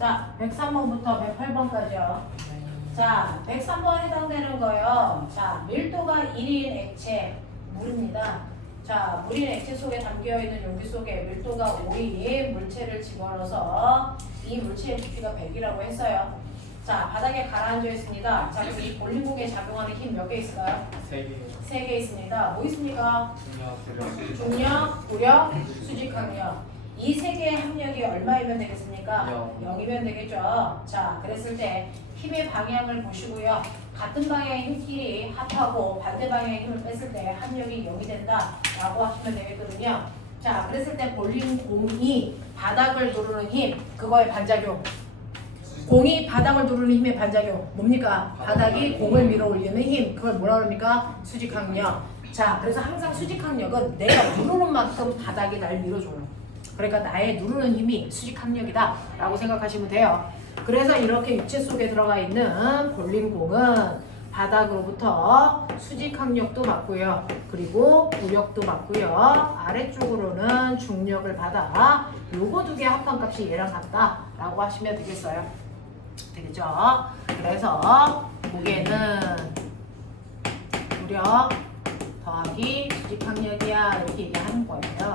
자, 103번부터 108번까지요. 자, 103번 해당되는 거요. 자, 밀도가 1인 액체, 물입니다. 자, 물인 액체 속에 담겨있는 용기 속에 밀도가 5인 물체를 집어넣어서 이 물체의 부피가 100이라고 했어요. 자, 바닥에 가라앉아 있습니다. 자, 그럼 이 볼링공에 작용하는 힘 몇 개 있을까요? 3개. 3개 있습니다. 뭐 있습니까? 중력, 구력. 중력, 고력, 수직 강력. 이 세 개의 합력이 얼마이면 되겠습니까? 0이면 되겠죠. 자, 그랬을 때 힘의 방향을 보시고요. 같은 방향의 힘끼리 합하고 반대 방향의 힘을 뺐을 때 합력이 0이 된다라고 하시면 되겠거든요. 자, 그랬을 때 볼링 공이 바닥을 누르는 힘, 그거의 반작용. 공이 바닥을 누르는 힘의 반작용 뭡니까? 바닥이 공을 밀어 올리는 힘, 그걸 뭐라 그럽니까? 수직항력. 자, 그래서 항상 수직항력은 내가 누르는 만큼 바닥이 날 밀어줘요. 그러니까 나의 누르는 힘이 수직항력이다 라고 생각하시면 돼요. 그래서 이렇게 육체 속에 들어가 있는 볼링공은 바닥으로부터 수직항력도 받고요. 그리고 구력도 받고요. 아래쪽으로는 중력을 받아 요거 두 개 합한 값이 얘랑 같다 라고 하시면 되겠어요. 되겠죠? 그래서 무게는 구력 더하기 수직항력이야 이렇게 얘기하는 거예요.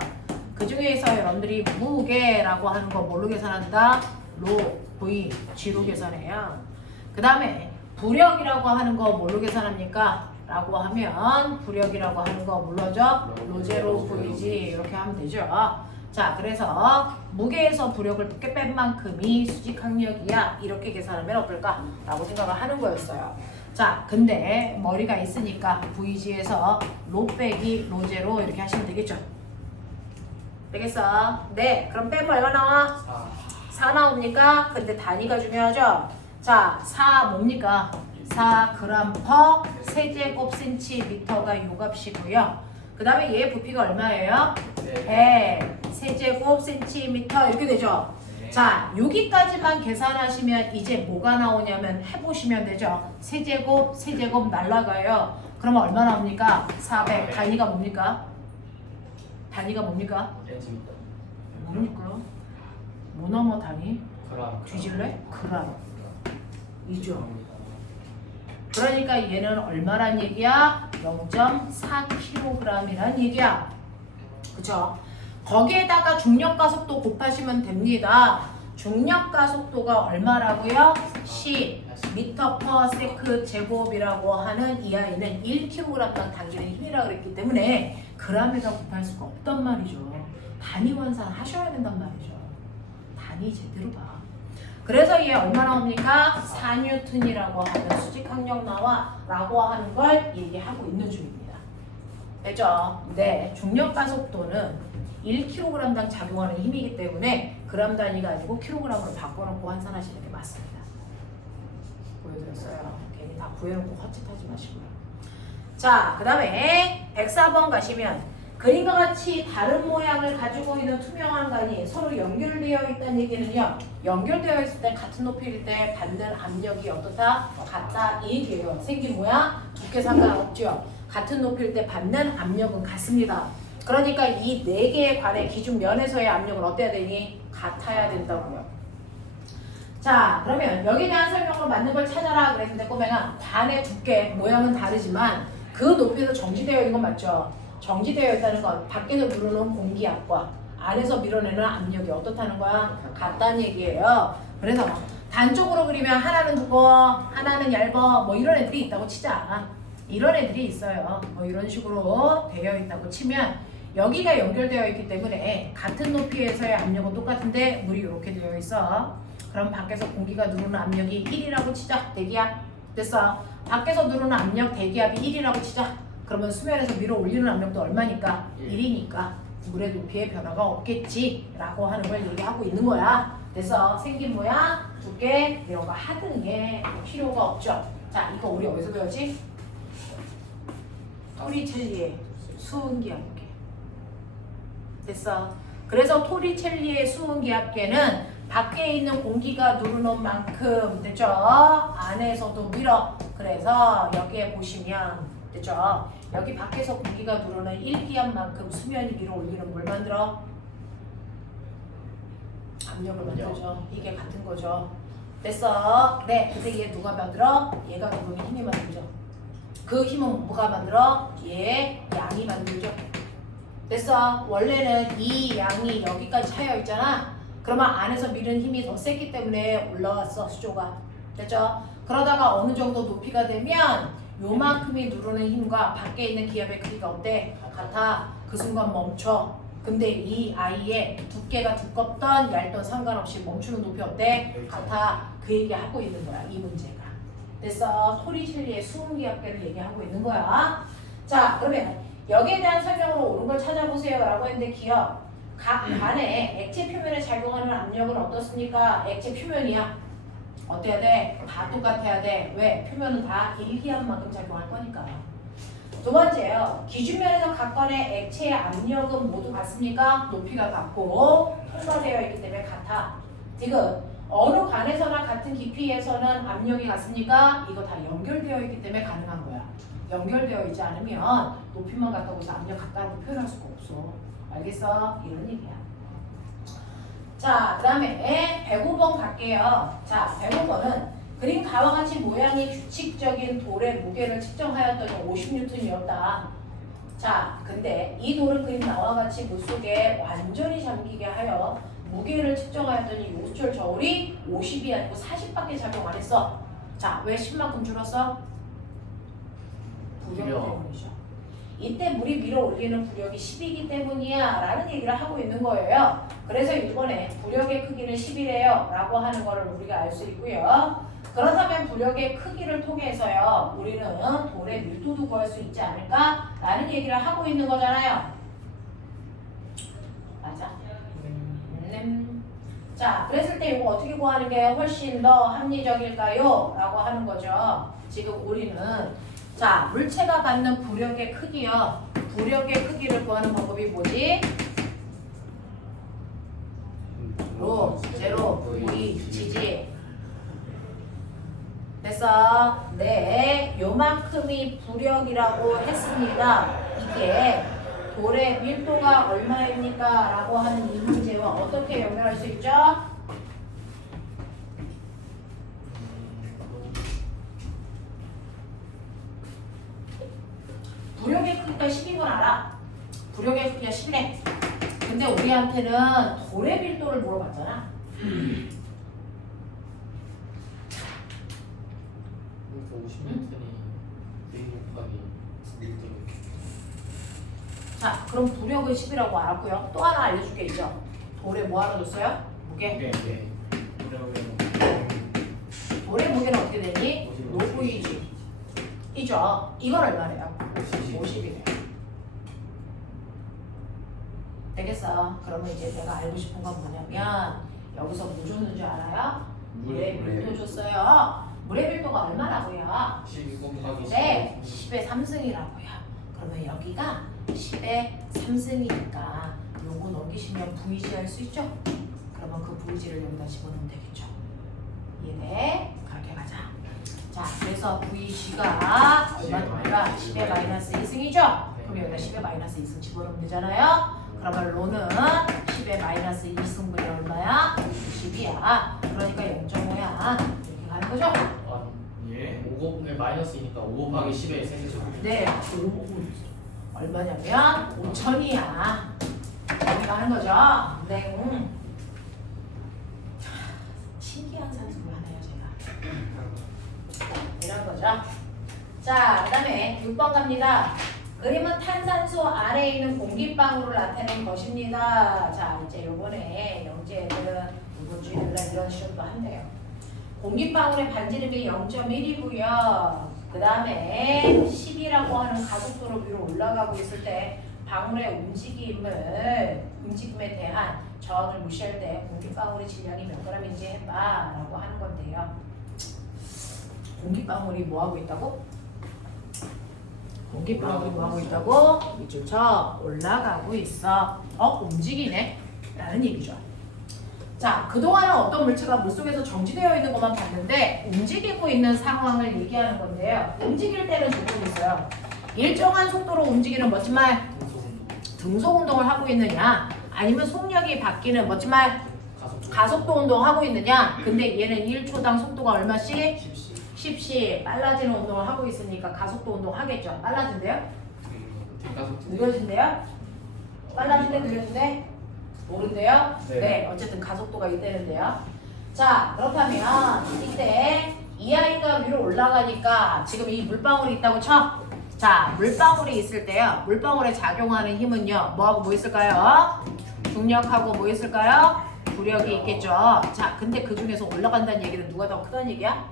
그 중에서 여러분들이 무게라고 하는 거 뭘로 계산한다? 로, V, G로 계산해요. 그 다음에 부력이라고 하는 거 뭘로 계산합니까? 라고 하면 부력이라고 하는 거 뭘로죠? 로제로 VG 이렇게 하면 되죠. 자, 그래서 무게에서 부력을 뺀 만큼이 수직항력이야 이렇게 계산하면 어떨까? 라고 생각을 하는 거였어요. 자, 근데 머리가 있으니까 VG에서 로 빼기 로제로 이렇게 하시면 되겠죠? 되겠어? 네, 그럼 빼면 얼마 나와? 4 나옵니까? 근데 단위가 중요하죠? 자, 4 뭡니까? 4g per 세제곱센티미터가 요 값이고요. 그 다음에 얘 부피가 얼마예요? 100 세제곱센티미터 이렇게 되죠? 자, 여기까지만 계산하시면 이제 뭐가 나오냐면 해보시면 되죠? 세제곱 날라가요. 그러면 얼마 나옵니까? 400 단위가 뭡니까? 단위가 뭡니까? 뭡니까? 뭐나마 단위? 뒤질래? 그람 이죠. 그러니까 얘는 얼마란 얘기야? 0.4kg이란 얘기야. 그쵸? 거기에다가 중력가속도 곱하시면 됩니다. 중력가속도가 얼마라고요? 10m/s 제곱이라고 하는 이 아이는 1kg당 당기는 힘이라고 그랬기 때문에 g에다 곱할 수가 없단 말이죠. 단위 환산 하셔야 된단 말이죠. 단위 제대로 봐. 그래서 얘 얼마 나옵니까? 4N이라고 하는 수직항력 나와 라고 하는 걸 얘기하고 있는 중입니다. 됐죠? 네, 중력가속도는 1kg당 작용하는 힘이기 때문에 그람 단위가 아니고 킬로그램으로 바꿔놓고 환산하시는 게 맞습니다. 보여드렸어요. 괜히 다 구해놓고 헛짓하지 마시고요. 자, 그 다음에 104번 가시면 그림과 같이 다른 모양을 가지고 있는 투명한 관이 서로 연결되어 있다는 얘기는요. 연결되어 있을 때 같은 높이일 때 받는 압력이 어떻다? 같다 이 얘기예요. 생긴 모양 두께 상관없죠. 같은 높이일 때 받는 압력은 같습니다. 그러니까 이 네 개의 관의 기준 면에서의 압력은 어때야 되니? 같아야 된다고요. 자, 그러면 여기에 대한 설명으로 맞는 걸 찾아라 그랬는데 꼬맹아, 관의 두께 모양은 다르지만 그 높이에서 정지되어 있는 건 맞죠? 정지되어 있다는 건 밖에서 누르는 공기압과 안에서 밀어내는 압력이 어떻다는 거야? 같다는 얘기예요. 그래서 단쪽으로 그리면 하나는 두꺼워, 하나는 얇아, 뭐 이런 애들이 있다고 치자. 이런 애들이 있어요. 뭐 이런 식으로 되어 있다고 치면 여기가 연결되어 있기 때문에 같은 높이에서의 압력은 똑같은데 물이 이렇게 되어 있어. 그럼 밖에서 공기가 누르는 압력이 1이라고 치자. 대기압. 됐어. 밖에서 누르는 압력 대기압이 1이라고 치자. 그러면 수면에서 밀어 올리는 압력도 얼마니까? 1이니까 물의 높이에 변화가 없겠지 라고 하는 걸 얘기하고 있는 거야. 그래서 생긴 모양, 두께 이런 거 하는 게 필요가 없죠. 자, 이거 우리 어디서 배웠지? 토리첼리의 수은기압계. 됐어. 그래서 토리첼리의 수은기압계는 밖에 있는 공기가 누르는 만큼 됐죠? 안에서도 밀어. 그래서 여기에 보시면 됐죠? 여기 밖에서 공기가 누르는 1기압만큼 수면이 밀어 올리는 뭘 만들어? 압력을 만들죠. 이게 같은 거죠. 됐어. 그래. 근데 얘 누가 만들어? 얘가 결국에 힘이 만들죠. 그 힘은 뭐가 만들어? 얘 양이 만들죠. 됐어. 원래는 이 양이 여기까지 차여 있잖아. 그러면 안에서 밀은 힘이 더 셌기 때문에 올라왔어. 수조가. 됐죠? 그러다가 어느 정도 높이가 되면 요만큼이 누르는 힘과 밖에 있는 기압의 크기가 어때? 같아. 그 순간 멈춰. 근데 이 아이의 두께가 두껍던 얇던 상관없이 멈추는 높이 어때? 같아. 그 얘기하고 있는 거야. 이 문제가. 됐어. 토리실리의 수음기압계를 얘기하고 있는 거야. 자, 그러면 여기에 대한 설명으로 옳은 걸 찾아보세요 라고 했는데 기억. 각 반의 액체 표면에 작용하는 압력은 어떻습니까? 액체 표면이야. 어때야 돼? 다 똑같아야 돼. 왜? 표면은 다 일기압만큼 작용할 거니까. 두 번째요. 기준면에서 각관의 액체의 압력은 모두 같습니까? 높이가 같고 통과되어 있기 때문에 같아. 지금 어느 관에서나 같은 깊이에서는 압력이 같습니까? 이거 다 연결되어 있기 때문에 가능한 거야. 연결되어 있지 않으면 높이만 같다고 해서 압력 같다고 표현할 수가 없어. 알겠어? 이런 얘기야. 자, 그 다음에 105번 갈게요. 자, 105번은 그림 가와 같이 모양이 규칙적인 돌의 무게를 측정하였더니 50N이었다. 자, 근데 이 돌은 그림 나와 같이 물속에 완전히 잠기게 하여 무게를 측정하였더니 요철 저울이 50이 아니고 40밖에 작용 안 했어. 자, 왜 10만큼 줄었어? 부력 때문이죠. 이때 물이 밀어 올리는 부력이 10이기 때문이야 라는 얘기를 하고 있는 거예요. 그래서 이번에 부력의 크기는 10이래요 라고 하는 거를 우리가 알 수 있고요. 그렇다면 부력의 크기를 통해서요 우리는 돌의 밀도도 구할 수 있지 않을까 라는 얘기를 하고 있는 거잖아요. 맞아? 자, 그랬을 때 이거 어떻게 구하는 게 훨씬 더 합리적일까요? 라고 하는 거죠. 지금 우리는 자, 물체가 받는 부력의 크기요. 부력의 크기를 구하는 방법이 뭐지? 로, 제로, V, 지지. 됐어? 네, 요만큼이 부력이라고 했습니다. 이게 돌의 밀도가 얼마입니까? 라고 하는 이 문제와 어떻게 연결할 수 있죠? 부력의 크기가 10인 건 알아. 부력의 크기가 10이래. 근데 우리한테는 돌의 밀도를 물어봤잖아. 그러니까 50m니 내일 곱하기 1등. 자, 그럼 부력은 10이라고 알았고요. 또 하나 알려줄 게 있죠. 돌에 뭐 하나 줬어요? 무게. 네. 돌의 무게는 어떻게 되니? 로브이지. 이죠. 이건 얼마래요? 50이래요. 되겠어. 그러면 이제 내가 알고 싶은 건 뭐냐면 여기서 뭐 줬는 줄 알아요? 물의 밀도 줬어요. 물의 밀도가 얼마라고요? 12 곱하기 네, 10의 3승이라고요. 그러면 여기가 10의 3승이니까 요거 넘기시면 VG 할 수 있죠? 그러면 그 VG를 여기다 집어넣으면 되겠죠. 이해돼? 그렇게 가자. 자, 그래서 VG가 얼마입니까? 10의 마이너스 1승이죠? 그럼 여기다 10의 마이너스 2승 집어넣으면 되잖아요? 그러면 로는 10의 마이너스 2승분이 얼마야? 10이야. 그러니까 0.5야. 이렇게 가는 거죠? 아, 예. 5곱을 마이너스이니까 5 곱하기 10의 세제곱. 네, 얼마냐면 5천이야. 이렇게 가는 거죠? 네. 신기한 산수를 하네요, 제가. 이런 거죠. 자, 그 다음에 6번 갑니다. 그림은 탄산수 안에 있는 공기방울을 나타낸 것입니다. 자, 이제 요번에 영재들은 이번 주일날 이런 시험도 한대요. 공기방울의 반지름이 0.1이고요. 그 다음에 10이라고 하는 가속도로 위로 올라가고 있을 때 방울의 움직임에 대한 저항을 무시할 때 공기방울의 질량이 몇 g인지 해봐 라고 하는 건데요. 공기방울이 뭐하고 있다고? 공기방울이 뭐하고 있다고? 이쪽저 올라가고 있어. 움직이네 라는 얘기죠. 자, 그동안은 어떤 물체가 물속에서 정지되어 있는 것만 봤는데 움직이고 있는 상황을 얘기하는 건데요. 움직일 때는 조건이 있어요. 일정한 속도로 움직이는 멋진 말 등속 운동을 하고 있느냐, 아니면 속력이 바뀌는 멋진 말 가속도 운동하고 있느냐? 근데 얘는 1초당 속도가 얼마씩? 10시 10씩 빨라지는 운동을 하고 있으니까 가속도 운동 하겠죠. 빨라진대요? 뒷가속 느려진대요? 빨라진대 느려진대? 모른대요? 네. 어쨌든 가속도가 이때는데요. 자, 그렇다면 이때 이 아이가 위로 올라가니까 지금 이 물방울이 있다고 쳐. 자, 물방울이 있을 때요. 물방울에 작용하는 힘은요. 뭐하고 뭐 있을까요? 중력하고 뭐 있을까요? 부력이 있겠죠. 자, 근데 그 중에서 올라간다는 얘기는 누가 더 크다는 얘기야?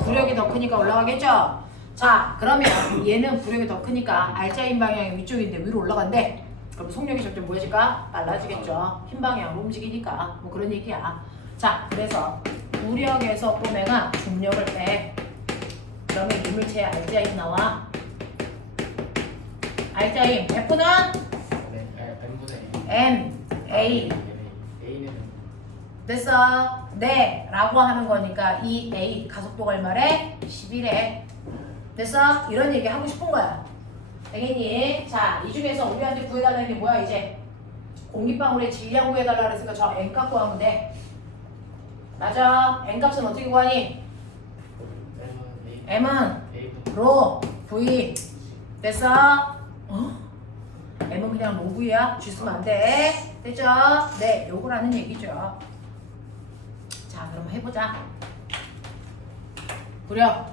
부력이 더 크니까 올라가겠죠. 자, 그러면 얘는 부력이 더 크니까 알짜인 방향이 위쪽인데 위로 올라간대. 그럼 속력이 점점 뭐해질까? 빨라지겠죠. 흰 방향으로 움직이니까 뭐 그런 얘기야. 자, 그래서 부력에서 꼬맹아 중력을 빼. 그러면 이물체의 알짜인 나와. 알짜인 F는 네, n분의 M, A. A는 됐어? 네 라고 하는 거니까 이 A 가속도가 얼마래? 11에 됐어? 이런 얘기 하고 싶은 거야. 되겠니? 자, 이 중에서 우리한테 구해달라는 게 뭐야 이제? 공기방울의 질량 구해달라 그랬으니까 저 N값 구하면 돼. 맞아. N값은 어떻게 구하니? M은 로 V 됐어? M은 그냥 로 V야. G 쓰면 안 돼. 됐죠? 네, 요거라는 얘기죠. 자, 그럼 해보자. 부력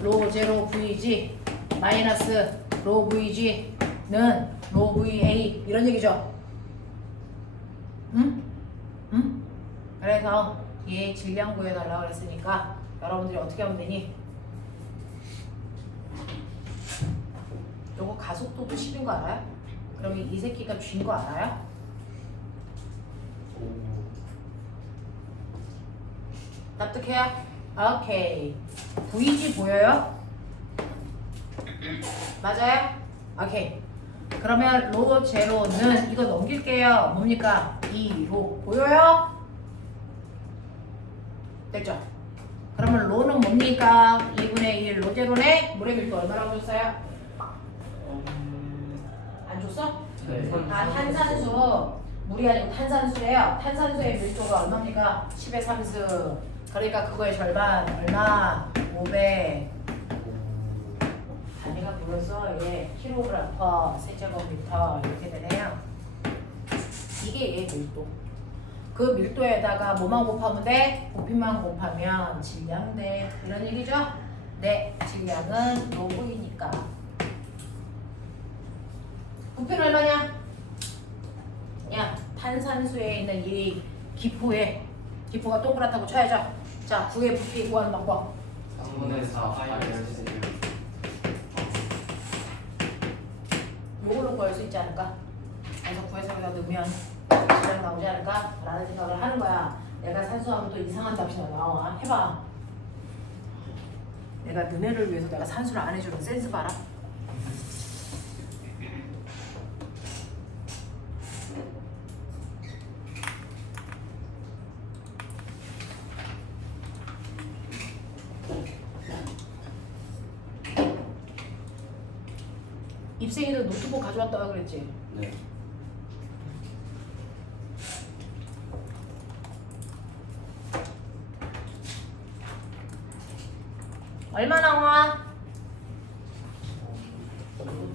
로 제로 VG 마이너스 로 VG는 로 VA 이런 얘기죠. 응? 응? 그래서 얘 질량 구해달라고 그랬으니까 여러분들이 어떻게 하면 되니? 요거 가속도도 10인 거 알아요? 그러면 이 새끼가 G인 거 알아요? 납득해요? 오케이. VG 보여요? 맞아요? 오케이. 그러면 로 제로는 이거 넘길게요. 뭡니까? 2로 보여요? 됐죠? 그러면 로는 뭡니까? 2분의 1 로 제로네? 물의 밀도 얼마라고 줬어요? 안 줬어? 네. 아, 탄산수. 물이 아니고 탄산수예요. 탄산수의 밀도가 얼마입니까? 10의 3수. 그러니까 그거의 절반 얼마? 500. 단위가 불어서 얘 킬로그램 퍼 세제곱미터 이렇게 되네요. 이게 얘 밀도. 그 밀도에다가 뭐만 곱하면 돼? 부피만 곱하면 질량 돼. 이런 얘기죠? 네, 질량은 로그이니까. 부피는 얼마냐? 야, 탄산수에 있는 이 기포에 기포가 동그랗다고 쳐야죠. 자, 9의 부피 구하는 방법. 3분의 4 요걸로 구할 수 있지 않을까? 그래서 구해서 여기다 넣으면 질량 나오지 않을까? 라는 생각을 하는 거야. 내가 산수하면 또 이상한 값이 나와. 해봐. 내가 너네를 위해서 내가 산수를 안 해주는 센스 봐라. 입생이도 노트북 가져왔다고 그랬지? 네. 얼마 나와?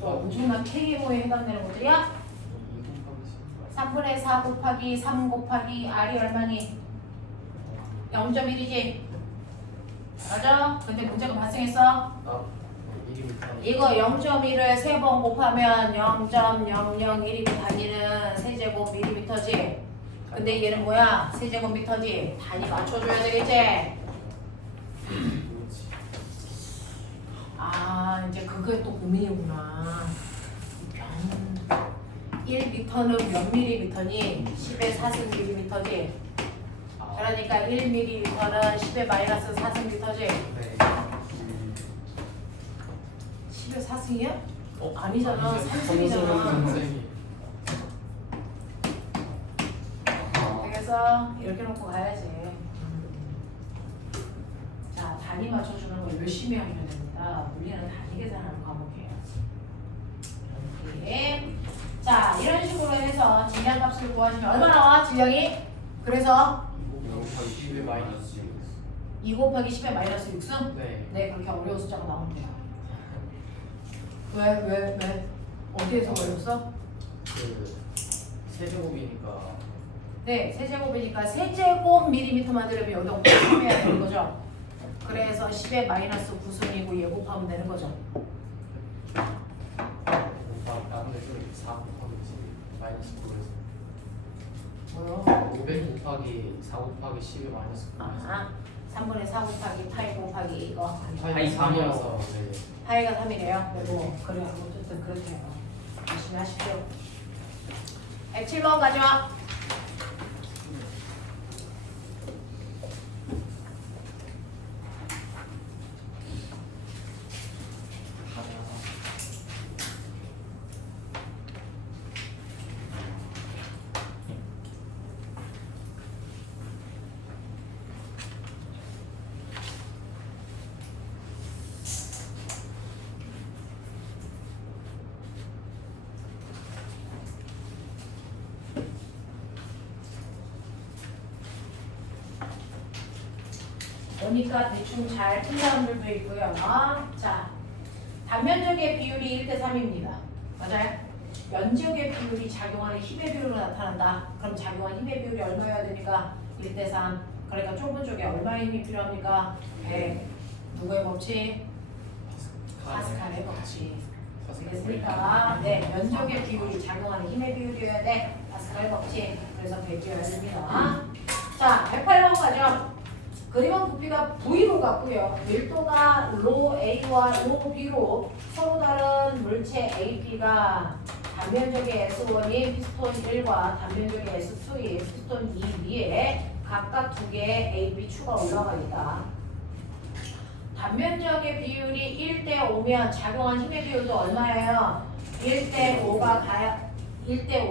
엄청난 KMO에 해당되는 것들이야? 3분의 4 곱하기 3 곱하기 R이 얼마니? 0.1이지? 맞아? 근데 문제가 발생했어? 이거 0.1을 3번 곱하면 0.001이고 단위는 세제곱 밀리미터지? 근데 얘는 뭐야? 세제곱미터지? 단위 맞춰줘야 되겠지? 아, 이제 그게 또 고민이구나. 1미터는 몇 밀리미터니? 10의 4승 밀리미터지? 그러니까 1밀리미터는 10의 마이너스 4승 미터지? 네. 10의 4승이야? 아니잖아. 3승이잖아. 그래서 이렇게 놓고 가야지. 자, 단위 맞춰주는 걸 열심히 하면 됩니다. 물리는 단위 계산하는 과목이에요. 이렇게. 자, 이런 식으로 해서 질량값을 구하시면 얼마 나와? 질량이? 그래서 2 곱하기 10의 마이너스 6. 2 곱하기 10의 마이너스 6승? 네. 네, 그렇게 어려운 숫자가 나옵니다. 왜? 어디에서 걸렸어? 그 세제곱이니까 네, 세제곱이니까 세제곱 밀리미터만 들으면 여기다 곱해야 되는 거죠. 그래서 10의 마이너스 9승이고 얘 곱하면 되는 거죠. 5 곱하기 다른데 소리 4 곱하기 10 마이너스 9에서 뭐요? 500 곱하기 4 곱하기 10의 마이너스 9에서 아, 3분의 4 곱하기 파이 곱하기 이거. 파이 3이어서 네. 파이가 3이래요. 그리고 그래 어쨌든 그렇대요. 열심히 하십시오. 107번 가져와. 보니까 대충 잘 푼 사람들도 있고요. 자, 단면적의 비율이 1대 3입니다. 맞아요? 면적의 비율이 작용하는 힘의 비율로 나타난다. 그럼 작용하는 힘의 비율이 얼마여야 되니까 1대 3. 그러니까 좁은 쪽에 얼마의 힘이 필요합니까? 100. 누구의 법칙? 파스칼의 법칙. 되겠습니까? 네, 면적의 비율이 작용하는 힘의 비율이어야 돼. 파스칼의 법칙. 그래서 100이어야 됩니다. 자, 108번 가죠. 그림은 부피가 V로 같고요. 밀도가 로 A와 로 B로 서로 다른 물체 AP가 단면적의 S1인 피스톤 1과 단면적의 S2인 피스톤 2 위에 각각 두 개의 AP 추가 올라가 있다. 단면적의 비율이 1대 5면 작용한 힘의 비율도 얼마예요? 1대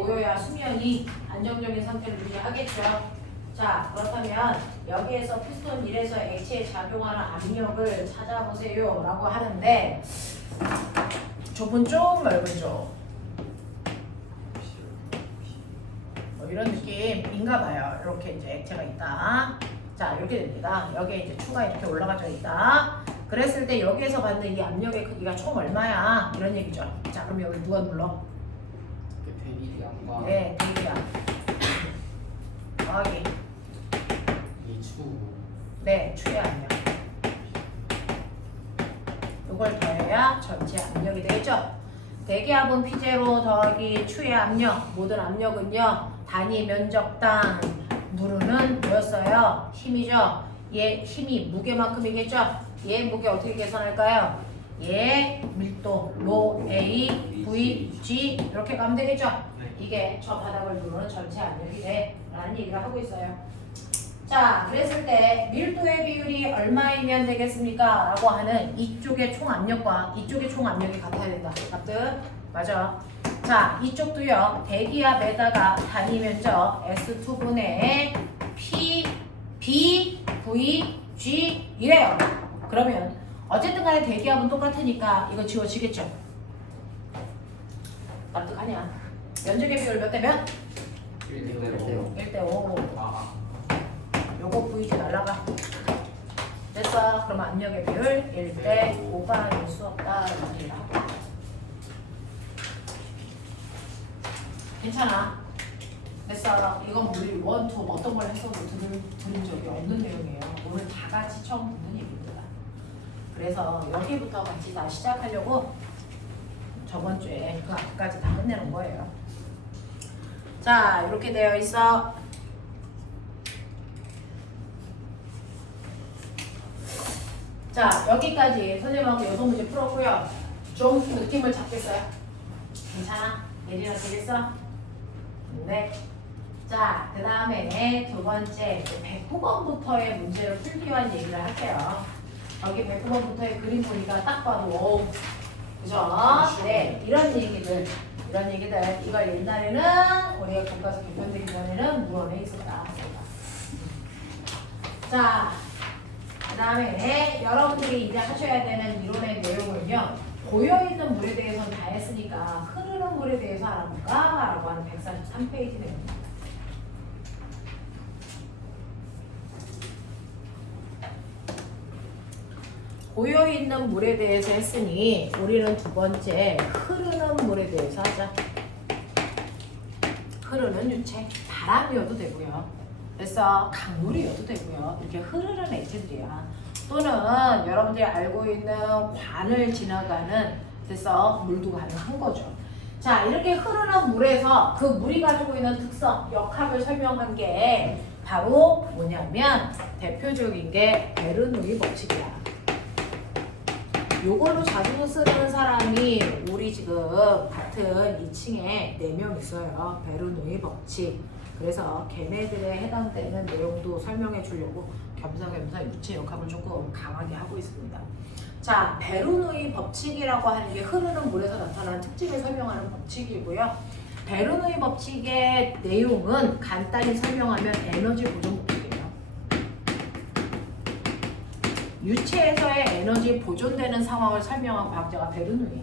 5여야 수면이 안정적인 상태를 유지하겠죠. 자, 그렇다면 여기에서 피스톤 1에서 액체에 작용하는 압력을 찾아보세요 라고 하는데 좁은 쪽, 넓은 쪽 뭐 이런 느낌인가 봐요. 이렇게 이제 액체가 있다. 자, 이렇게 됩니다. 여기에 이제 추가 이렇게 올라가져 있다. 그랬을 때 여기에서 받는 이 압력의 크기가 총 얼마야? 이런 얘기죠. 자, 그럼 여기 누가 눌러? 대비 양과 네, 대기야. 더하기. 이추 네, 추의 압력. 이걸 더해야 전체 압력이 되겠죠. 대기압은 P0 더하기 추의 압력. 모든 압력은요. 단위 면적당 누르는 뭐였어요? 힘이죠. 얘 힘이 무게만큼이겠죠. 얘 무게 어떻게 계산할까요? 얘 밀도 로 A V G 이렇게 가면 되겠죠. 네. 이게 저 바닥을 누르는 전체 압력이 돼 라는 얘기를 하고 있어요. 자, 그랬을 때 밀도의 비율이 얼마이면 되겠습니까? 라고 하는 이쪽의 총 압력과 이쪽의 총 압력이 같아야 된다. 맞듯? 맞아. 자, 이쪽도요. 대기압에다가 단위 면적 S2분의 P, B, V, G 이래요. 그러면 어쨌든 간에 대기압은 똑같으니까 이거 지워지겠죠? 납득하냐? 면적의 비율 몇 대 몇? 1대 5. 요거 VG 날라가. 됐어. 그럼 압력의 비율 1대 5가 될 수 없다. 이렇게 하고. 괜찮아. 됐어. 이건 우리 원투 어떤 걸 했어도 들은 적이 없는 내용이에요. 오늘 다 같이 처음 듣는 얘기입니다. 그래서 여기부터 같이 다 시작하려고 저번 주에 그 앞까지 다 끝내는 거예요. 자, 이렇게 되어 있어. 자, 여기까지 선생님하고 여섯 문제 풀었고요. 좀 느낌을 잡겠어요? 괜찮아? 예리나 되겠어? 네. 자, 그 다음에 두 번째 109번부터의 문제를 풀기 위한 얘기를 할게요. 여기 109번부터의 그림 보니까 딱 봐도 오, 그죠? 네, 이런 얘기들 이걸 옛날에는 우리가 교과서 개편되기 전에는 물어내 있었다. 자, 그 다음에 여러분들이 이제 하셔야 되는 이론의 내용은요. 고여있는 물에 대해서는 다 했으니까 흐르는 물에 대해서 알아볼까? 라고 하는 143페이지 내용입니다. 고여있는 물에 대해서 했으니 우리는 두 번째 흐르는 물에 대해서 하자. 흐르는 유체, 바람이어도 되고요. 그래서 강물이어도 되고요. 이렇게 흐르는 액체들이야. 또는 여러분들이 알고 있는 관을 지나가는 그래서 물도 가능한 거죠. 자, 이렇게 흐르는 물에서 그 물이 가지고 있는 특성, 역학을 설명한 게 바로 뭐냐면 대표적인 게 베르누이 법칙이야. 요걸로 자주 쓰는 사람이 우리 지금 같은 2층에 4명 있어요. 베르누이 법칙. 그래서 걔네들에 해당되는 내용도 설명해 주려고 겸사겸사 유체 역학을 조금 강하게 하고 있습니다. 자, 베르누이 법칙이라고 하는 게 흐르는 물에서 나타나는 특징을 설명하는 법칙이고요. 베르누이 법칙의 내용은 간단히 설명하면 에너지 보존 법칙이에요. 유체에서의 에너지 보존되는 상황을 설명한 과학자가 베르누이야.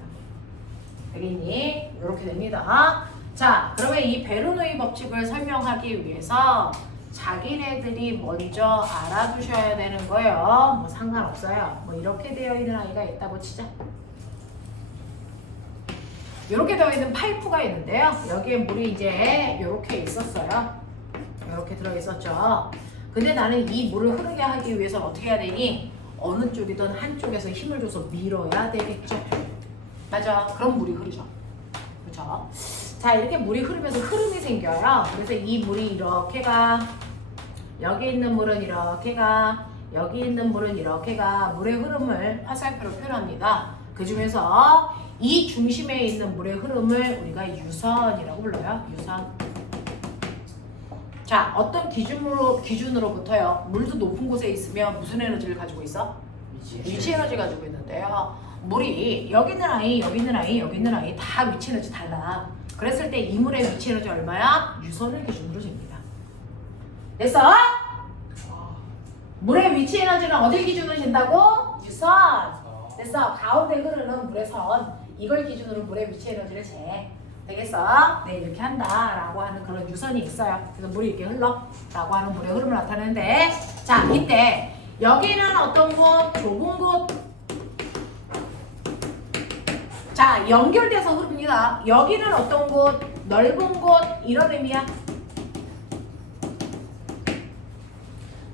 알겠니? 이렇게 됩니다. 자, 그러면 이 베르누이 법칙을 설명하기 위해서 자기네들이 먼저 알아두셔야 되는 거예요. 뭐 상관없어요. 뭐 이렇게 되어 있는 아이가 있다고 치자. 이렇게 되어 있는 파이프가 있는데요. 여기에 물이 이제 이렇게 있었어요. 이렇게 들어있었죠. 근데 나는 이 물을 흐르게 하기 위해서는 어떻게 해야 되니? 어느 쪽이든 한쪽에서 힘을 줘서 밀어야 되겠죠. 맞아. 그럼 물이 흐르죠. 그렇죠? 자, 이렇게 물이 흐르면서 흐름이 생겨요. 그래서 이 물이 이렇게 가, 여기 있는 물은 이렇게 가, 여기 있는 물은 이렇게 가, 물의 흐름을 화살표로 표현합니다. 그 중에서 이 중심에 있는 물의 흐름을 우리가 유선이라고 불러요. 유선. 자, 어떤 기준으로부터요. 물도 높은 곳에 있으면 무슨 에너지를 가지고 있어? 위치 에너지 가지고 있는데요. 물이 여기 있는 아이, 여기 있는 아이, 여기 있는 아이 다 위치 에너지 달라. 그랬을 때 이 물의 위치 에너지 얼마야? 유선을 기준으로 잽니다. 됐어? 물의 위치 에너지는 어딜 기준으로 잰다고? 유선. 됐어? 가운데 흐르는 물의 선. 이걸 기준으로 물의 위치 에너지를 재. 되겠어? 네, 이렇게 한다라고 하는 그런 유선이 있어요. 그래서 물이 이렇게 흘러 라고 하는 물의 흐름을 나타내는데, 자, 이때 여기는 어떤 곳? 좁은 곳. 자, 연결돼서 흐릅니다. 여기는 어떤 곳? 넓은 곳. 이런 의미야.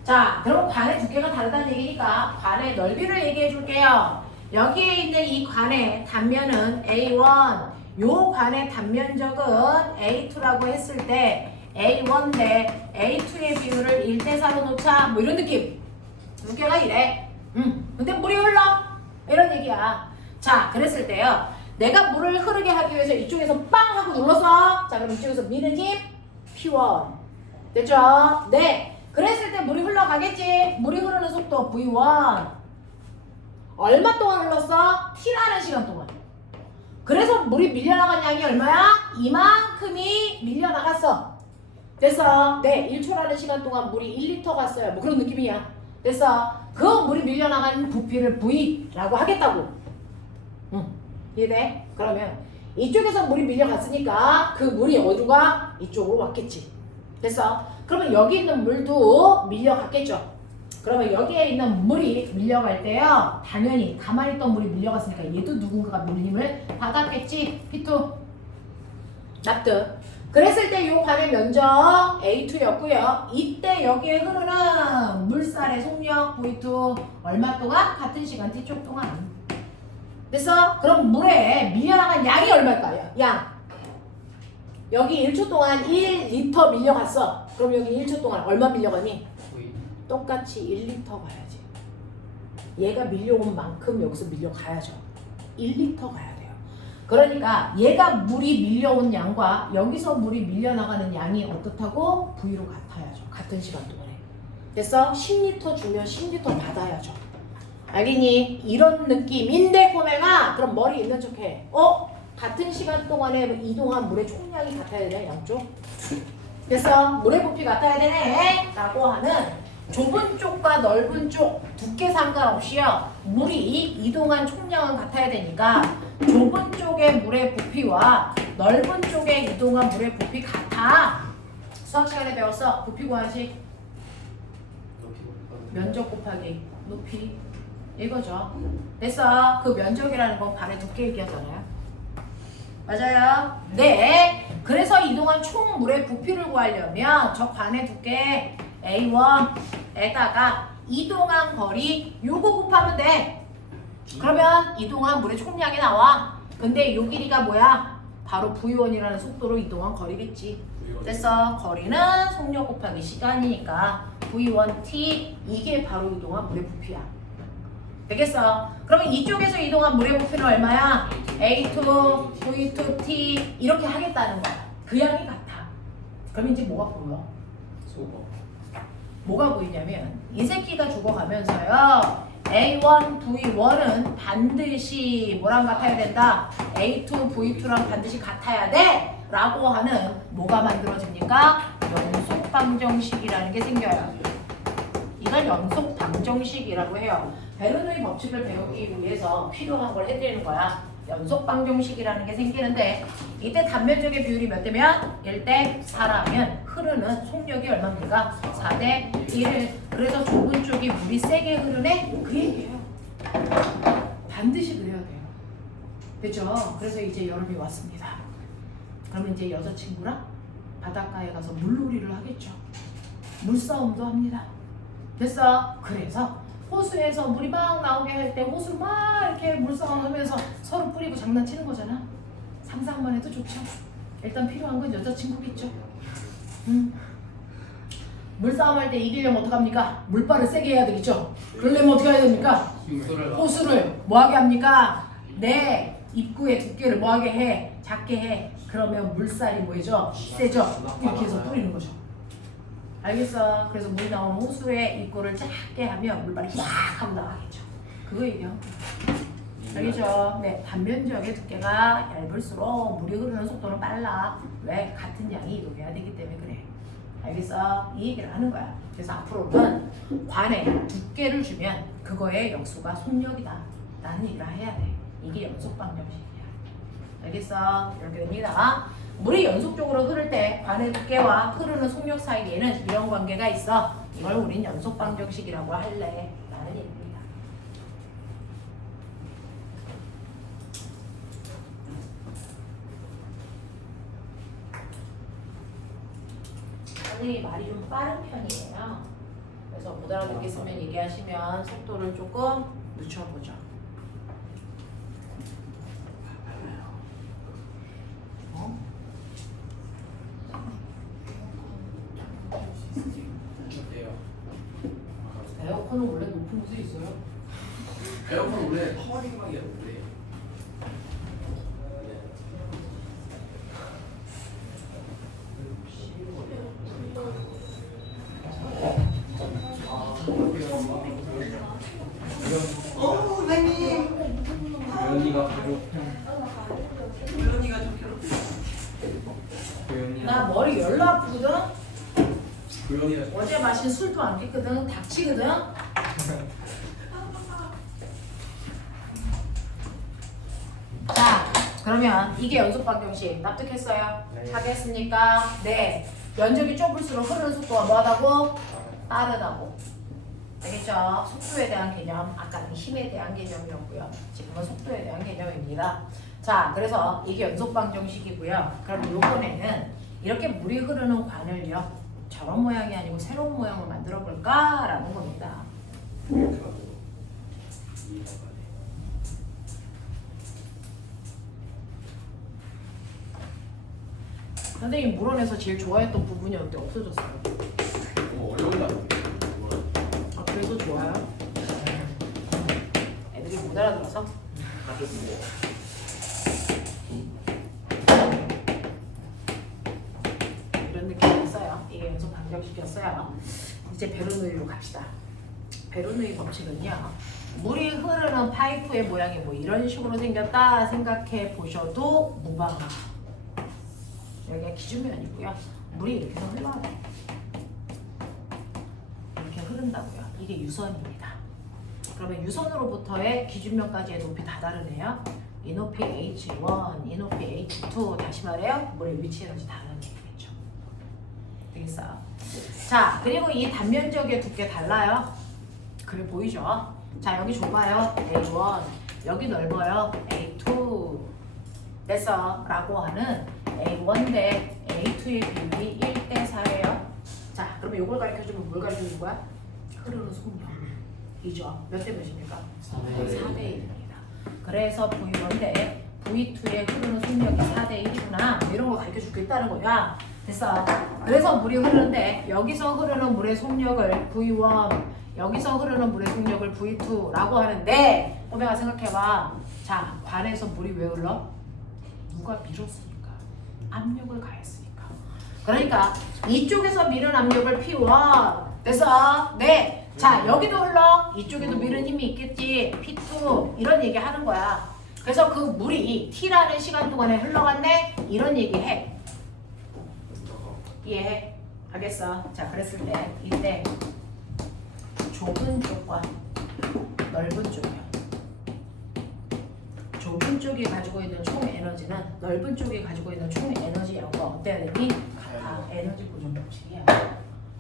자, 그럼 관의 두께가 다르다는 얘기니까 관의 넓이를 얘기해 줄게요. 여기에 있는 이 관의 단면은 A1, 요 관의 단면적은 A2라고 했을 때 A1 대 A2의 비율을 1대4로 놓자. 뭐 이런 느낌. 두께가 이래. 근데 물이 흘러. 이런 얘기야. 자, 그랬을 때요. 내가 물을 흐르게 하기 위해서 이쪽에서 빵 하고 눌렀어. 자, 그럼 이쪽에서 미는 힘 P1. 됐죠? 네. 그랬을 때 물이 흘러가겠지. 물이 흐르는 속도 V1. 얼마 동안 흘렀어? T라는 시간 동안. 그래서 물이 밀려나간 양이 얼마야? 이만큼이 밀려나갔어. 됐어? 네, 1초라는 시간 동안 물이 1리터 갔어요. 뭐 그런 느낌이야. 됐어? 그 물이 밀려나간 부피를 V라고 하겠다고. 이해돼? 그러면 이쪽에서 물이 밀려갔으니까 그 물이 어디로 가? 이쪽으로 왔겠지. 됐어? 그러면 여기 있는 물도 밀려갔겠죠. 그러면 여기에 있는 물이 밀려갈 때요. 당연히 가만히 있던 물이 밀려갔으니까 얘도 누군가가 밀림을 받았겠지. P2. 납득. 그랬을 때 이 관의 면적 A2였고요. 이때 여기에 흐르는 물살의 속력 V2 얼마 동안? 같은 시간 T쪽 동안. 됐어? 그럼 물에 밀려나간 양이 얼마일까요? 양. 여기 1초 동안 1리터 밀려갔어. 그럼 여기 1초 동안 얼마 밀려가니? 똑같이 1리터 가야지. 얘가 밀려온 만큼 여기서 밀려가야죠. 1리터 가야 돼요. 그러니까 얘가 물이 밀려온 양과 여기서 물이 밀려나가는 양이 어떻다고? V로 같아야죠. 같은 시간 동안에. 됐어? 10리터 주면 10리터 받아야죠. 알겠니? 이런 느낌인데 꼬맹아 그럼 머리 있는 척해. 같은 시간 동안에 이동한 물의 총량이 같아야 되네. 양쪽. 됐어? 물의 부피 같아야 되네 라고 하는 좁은 쪽과 넓은 쪽 두께 상관없이요. 물이 이동한 총량은 같아야 되니까 좁은 쪽의 물의 부피와 넓은 쪽에 이동한 물의 부피 같아. 수학 시간에 배웠어. 부피 구하식. 면적 곱하기 높이. 이거죠. 됐어. 그 면적이라는 건 반의 두께 얘기하잖아요. 맞아요? 네. 그래서 이동한 총 물의 부피를 구하려면 저 관의 두께 A1에다가 이동한 거리 요거 곱하면 돼. 그러면 이동한 물의 총량이 나와. 근데 요 길이가 뭐야? 바로 V1이라는 속도로 이동한 거리겠지. 됐어. 거리는 속력 곱하기 시간이니까 V1T 이게 바로 이동한 물의 부피야. 되겠어? 그러면 이쪽에서 이동한 물의 부피는 얼마야? A2, V2T 이렇게 하겠다는 거야. 그 양이 같아. 그럼 이제 뭐가 보여? 소거. 뭐가 보이냐면 이 새끼가 죽어가면서요. A1, V1은 반드시 뭐랑 같아야 된다? A2, V2랑 반드시 같아야 돼! 라고 하는 뭐가 만들어집니까? 연속 방정식이라는 게 생겨요. 이걸 연속 방정식이라고 해요. 베르누이 법칙을 배우기 위해서 필요한 걸 해드리는 거야. 연속 방정식이라는 게 생기는데 이때 단면적의 비율이 몇 대면? 1대 4라면 흐르는 속력이 얼마입니까? 4대 1. 그래서 좁은 쪽이 물이 세게 흐르네? 그 얘기예요. 반드시 그래야 돼요. 됐죠? 그래서 이제 여름이 왔습니다. 그러면 이제 여자친구랑 바닷가에 가서 물놀이를 하겠죠. 물싸움도 합니다. 됐어? 그래서 호수에서 물이 막 나오게 할 때 호수로 막 이렇게 물싸움 하면서 서로 뿌리고 장난치는 거잖아. 상상만 해도 좋죠. 일단 필요한 건 여자친구겠죠. 물싸움 할 때 이기려면 어떡합니까? 물발을 세게 해야 되겠죠. 그러려면 어떻게 해야 됩니까? 호수를 뭐하게 합니까? 네, 입구의 두께를 뭐하게 해? 작게 해. 그러면 물살이 뭐죠? 세죠? 이렇게 해서 뿌리는 거죠. 알겠어? 그래서 물이 나오는 호수의 입구를 작게 하면 물발이 쫙 하고 나가겠죠. 그거 얘기하면 알겠죠? 네, 단면적의 두께가 얇을수록 물이 흐르는 속도는 빨라. 왜? 같은 양이 이동해야 되기 때문에 그래. 알겠어? 이 얘기를 하는 거야. 그래서 앞으로는 관에 두께를 주면 그거의 역수가 속력이다 라는 얘기를 해야 돼. 이게 연속 방정식이야. 알겠어? 이렇게 됩니다. 물이 연속적으로 흐를 때 관의 두께와 흐르는 속력 사이에는 이런 관계가 있어. 이걸 우린 연속 방정식이라고 할래 라는 얘기입니다. 선생님이 말이 좀 빠른 편이에요. 그래서 못 알아듣겠으면 얘기하시면 속도를 조금 늦춰보죠. 에어컨은 원래 높은 곳에 있어요? 에어컨 원래 파워링막이야 원래. 선생님. 고현이가 괴롭혀. 고현이가 좀 괴롭혀. 나 머리 열로 아프거든? 고현이가 어제 마신 술도 안 깼거든? 닥치거든? 자, 그러면 이게 연속 방정식 납득했어요? 네. 하겠습니까? 네. 면적이 좁을수록 흐르는 속도가 뭐하다고? 빠르다고. 알겠죠? 속도에 대한 개념, 아까는 힘에 대한 개념이었고요. 지금은 속도에 대한 개념입니다. 자, 그래서 이게 연속 방정식이고요. 그럼 요번에는 이렇게 물이 흐르는 관을요, 저런 모양이 아니고 새로운 모양을 만들어 볼까라는 겁니다. 선생님 물원에서 제일 좋아했던 부분이었는데 없어졌어요. 너무 어려운 거 같은데. 아, 그래서 좋아요? 애들이 못 알아들어서? 이런 느낌이었어요. 이게 연속 방정식이었어요. 이제 베르누이로 갑시다. 베르누이 법칙은요, 물이 흐르는 파이프의 모양이 뭐 이런 식으로 생겼다 생각해 보셔도 무방합니다. 여기가 기준면이고요. 물이 이렇게 흘러요. 이렇게 흐른다고요. 이게 유선입니다. 그러면 유선으로부터의 기준면까지의 높이 다 다르네요. 이 높이 H1, 이 높이 H2. 다시 말해요. 물의 위치 에너지 다르는 얘기겠죠. 되겠어요? 자, 그리고 이 단면적의 두께 달라요. 그래 보이죠? 자 여기 좁아요. A1. 여기 넓어요. A2. 됐어. 라고 하는 A1 대 A2의 비율이 1대 4예요. 자 그러면 이걸 가르쳐주면 뭘 가르쳐주는 거야? 흐르는 속력이죠. 몇 대 몇입니까? 4대 1입니다. 그래서 V1 대 V2의 흐르는 속력이 4대 1이구나. 이런 거 가르쳐 주고 있다는 거야. 됐어. 그래서 물이 흐르는데 여기서 흐르는 물의 속력을 V1, 여기서 흐르는 물의 속력을 V2라고 하는데 꼬매가 생각해봐. 자, 관에서 물이 왜 흘러? 누가 밀었으니까. 압력을 가했으니까. 그러니까 이쪽에서 밀은 압력을 P1. 됐어? 네. 자, 여기도 흘러. 이쪽에도 밀은 힘이 있겠지. P2. 이런 얘기 하는 거야. 그래서 그 물이 T라는 시간 동안에 흘러갔네? 이런 얘기 해. 이해해? 알겠어? 자, 그랬을 때 이때 좁은 쪽과 넓은 쪽이야. 좁은 쪽이 가지고 있는 총 에너지는 넓은 쪽이 가지고 있는 총 에너지 양과 어때야 되니? 같아. 에너지 보존 법칙이야.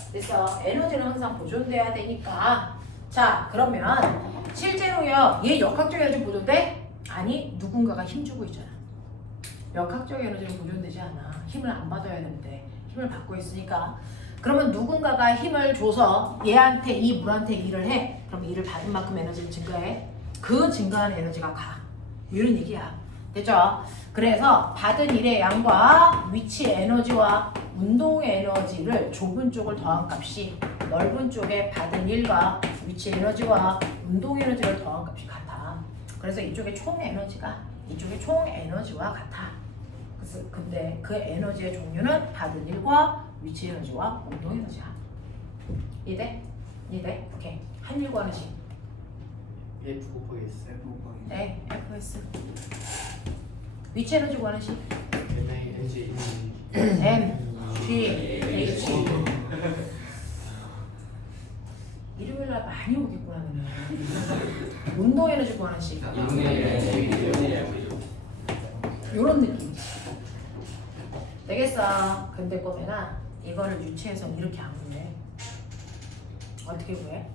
그래서 에너지는 항상 보존돼야 되니까. 자, 그러면 실제로요, 얘 역학적 에너지 보존돼? 아니, 누군가가 힘주고 있잖아. 역학적 에너지는 보존되지 않아. 힘을 안 받아야 되는데 힘을 받고 있으니까. 그러면 누군가가 힘을 줘서 얘한테 이 물한테 일을 해. 그럼 일을 받은 만큼 에너지를 증가해. 그 증가한 에너지가 가. 이런 얘기야. 됐죠? 그래서 받은 일의 양과 위치 에너지와 운동 에너지를 좁은 쪽을 더한 값이 넓은 쪽에 받은 일과 위치 에너지와 운동 에너지를 더한 값이 같아. 그래서 이쪽에 총 에너지가 이쪽에 총 에너지와 같아. 그래서 근데 그 에너지의 종류는 받은 일과 위치 에너지와 운동 에너지야. 이돼? 이돼? 오케이. 한 일과 하나씩. F 곱하기 S. 네, FS. 위치 에너지 구하나씩. MA NG M, G, H. 일요일날 많이 오겠구나 너는. 운동 에너지 구하나씩. 요런 느낌. 되겠어. 근데 꼬매나 이거를 유치해서 이렇게 안 구해. 어떻게 구해?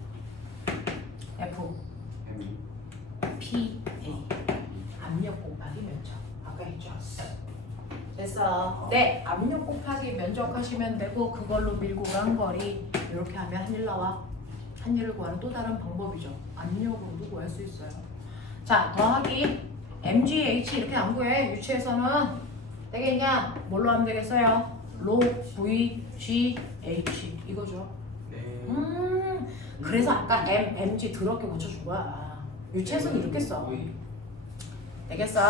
F, P, A. 압력 곱하기 면적. 아까 했죠? 됐어. 네, 압력 곱하기 면적 하시면 되고 그걸로 밀고 간 거리 이렇게 하면 한일 나와. 한일을 구하는 또 다른 방법이죠. 압력으로도 구할 수 있어요. 자, 더하기 MGH 이렇게 안 구해. 유치해서는 되겠냐? 뭘로 하면 되겠어요? 로 V, G, H 이거죠. 네. 그래서 아까 M, MG 더럽게 고쳐준 거야. 유치해서는 이렇게 써. 되겠어?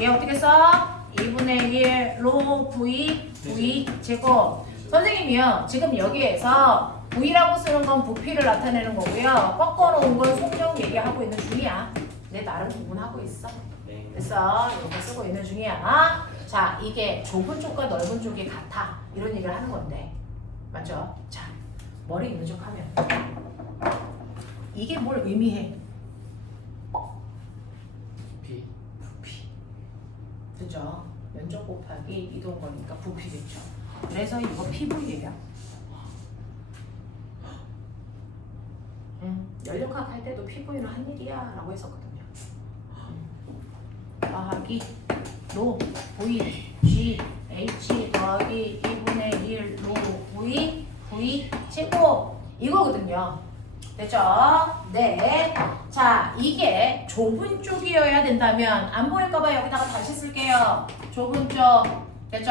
얘 어떻게 써? 2분의 1 로 V, V 제곱. 선생님이요. 지금 여기에서 V라고 쓰는 건 부피를 나타내는 거고요. 꺾어놓은 건 속력 얘기하고 있는 중이야. 내 나름 구분하고 있어. 네. 그래서 이렇게 쓰고 있는 중이야. 자, 이게 좁은 쪽과 넓은 쪽이 같아. 이런 얘기를 하는 건데. 맞죠? 자, 머리 있는 척 하면. 이게 뭘 의미해? P. 부피. 그죠? 면적 곱하기 이동 거니까 부피겠죠. 그래서 이거 PV예요. 연력학 할 때도 PV는 한 일이야 라고 했었거든요. 더하기 로 V G H 더하기 2분의 1 로 V V 제곱 이거거든요. 됐죠? 네. 자, 이게 좁은 쪽이어야 된다면 안 보일까봐 여기다가 다시 쓸게요. 좁은 쪽. 됐죠?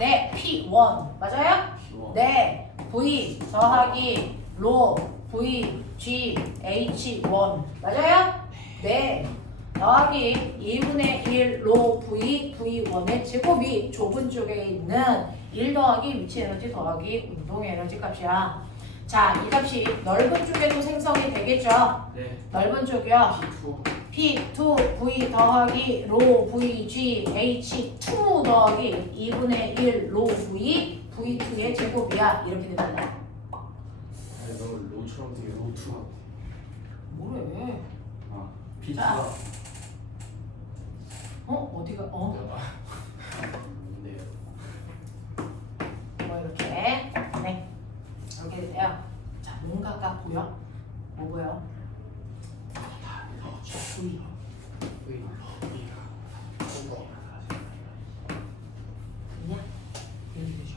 네. P1 맞아요? 네. V 더하기 로 V G H1 맞아요? 네. 더하기 2분의 1 로 V V1의 제곱이 좁은 쪽에 있는 1 더하기 위치 에너지 더하기 운동 에너지 값이야. 자, 이 값이 넓은 쪽에도 생성이 되겠죠? 네. 넓은 쪽이요. P2. P2 V 더하기 로 V G H2 더하기 2분의 1 로 V V2의 제곱이야. 이렇게 된다. 아니 너 로처럼 되게 로투가. 뭐래? 아. 자. P2가. 어디가? 네. 뭐 이렇게. 네. 이렇게 돼요. 자, 뭔가가 보여? 뭐 보여? V. 그냥 이렇게 되죠.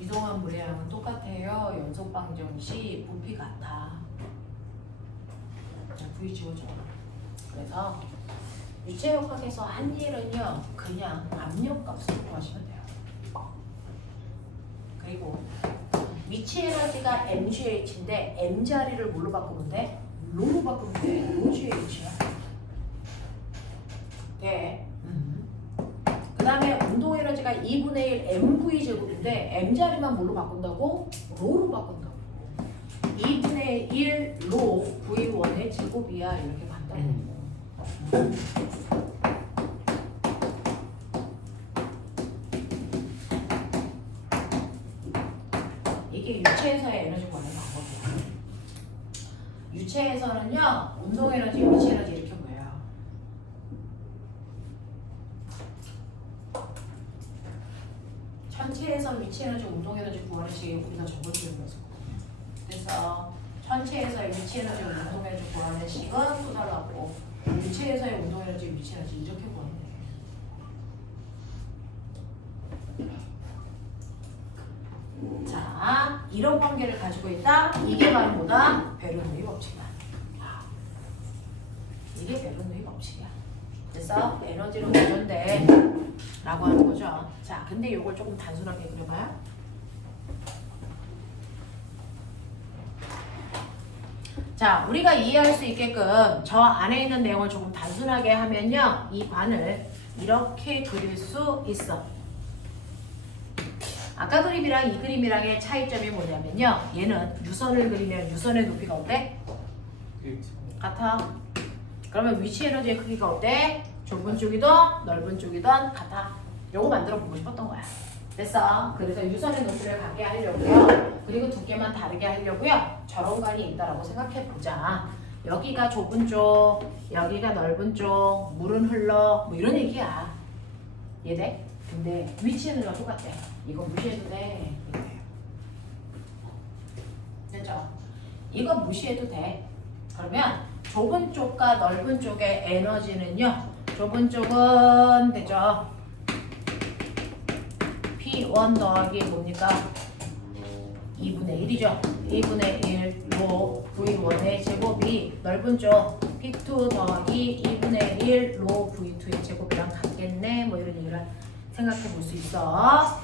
이동한 물의 양은 똑같아요. 연속 방정 시 부피 같아. 자, V 지워줘. 그래서 유체역학에서 한 일은요, 그냥 압력값으로 구하시면 돼요. 그리고 위치 에너지가 mgh인데 m 자리를 뭘로 바꾸면 돼? 로로 바꾸면 돼. 로gh야. 네. 그 다음에 운동 에너지가 2분의 1 mv 제곱인데 m 자리만 뭘로 바꾼다고? 로로 바꾼다고. 2분의 1 로 v1의 제곱이야. 이렇게 간단해. 이게 유체에서의 에너지 구하는 방법이야. 유체에서는요, 운동 에너지, 위치 에너지 이렇게 보여요. 천체에서 위치 에너지, 운동 에너지 구하는 식이 우리가 저번 주에 배웠었거든요. 그래서 천체에서의 위치 에너지, 운동 에너지 구하는 식은 또 달랐고, 유체에서의 운동 에너지, 위치 에너지 이렇게 구하는 거예요. 자, 이런 관계를 가지고 있다. 이게 바로 뭐다? 베르누이 법칙이다. 이게 베르누이 법칙이야. 그래서 에너지로 보존돼 라고 하는 거죠. 자, 근데 이걸 조금 단순하게 그려봐요. 자, 우리가 이해할 수 있게끔 저 안에 있는 내용을 조금 단순하게 하면요, 이 반을 이렇게 그릴 수 있어. 아까 그림이랑 이 그림이랑의 차이점이 뭐냐면요, 얘는 유선을 그리면 유선의 높이가 어때? 같아. 그러면 위치 에너지의 크기가 어때? 좁은 쪽이든 넓은 쪽이든 같아. 요거 만들어 보고 싶었던 거야. 됐어. 그래서 유선의 높이를 같게 하려고요. 그리고 두 개만 다르게 하려고요. 저런 관이 있다라고 생각해 보자. 여기가 좁은 쪽, 여기가 넓은 쪽, 물은 흘러, 뭐 이런 얘기야. 이해돼? 근데 위치 에너지가 똑같아. 이거 무시해도 돼. 이거예요. 됐죠? 이거 무시해도 돼. 그러면 좁은 쪽과 넓은 쪽의 에너지는요, 좁은 쪽은 되죠? P1 더하기 뭡니까? 2분의 1이죠. 2분의 1로 V1의 제곱이 넓은 쪽 P2 더하기 2분의 1로 V2의 제곱이랑 같겠네. 뭐 이런 얘기를 생각해 볼 수 있어.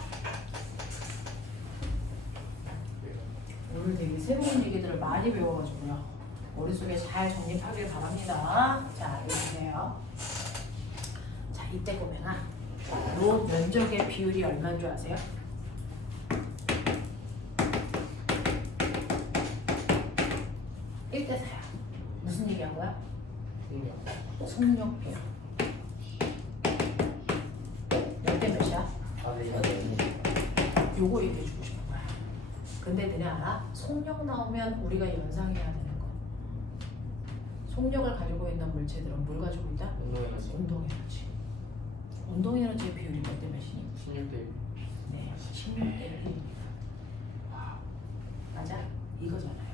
오늘 되게 새로운 얘기들을 많이 배워가지고요. 머릿속에 잘 정립하길 바랍니다. 자, 여기세요. 자, 이때 보면은 로 면적의 비율이 얼마인 줄 아세요? 1대4야. 무슨 얘기한 거야? 속력 비율. 몇 대 몇이야? 요거 얘기해주고 싶은 거야. 근데 너네 알아? 속력 나오면 우리가 연상해야 되는 거. 속력을 가지고 있는 물체들은 뭘 가지고 있다? 운동 에너지. 운동 에너지의 비율이 몇 대 몇이니? 16대 1. 네, 16대 1입니다. 맞아? 이거잖아요.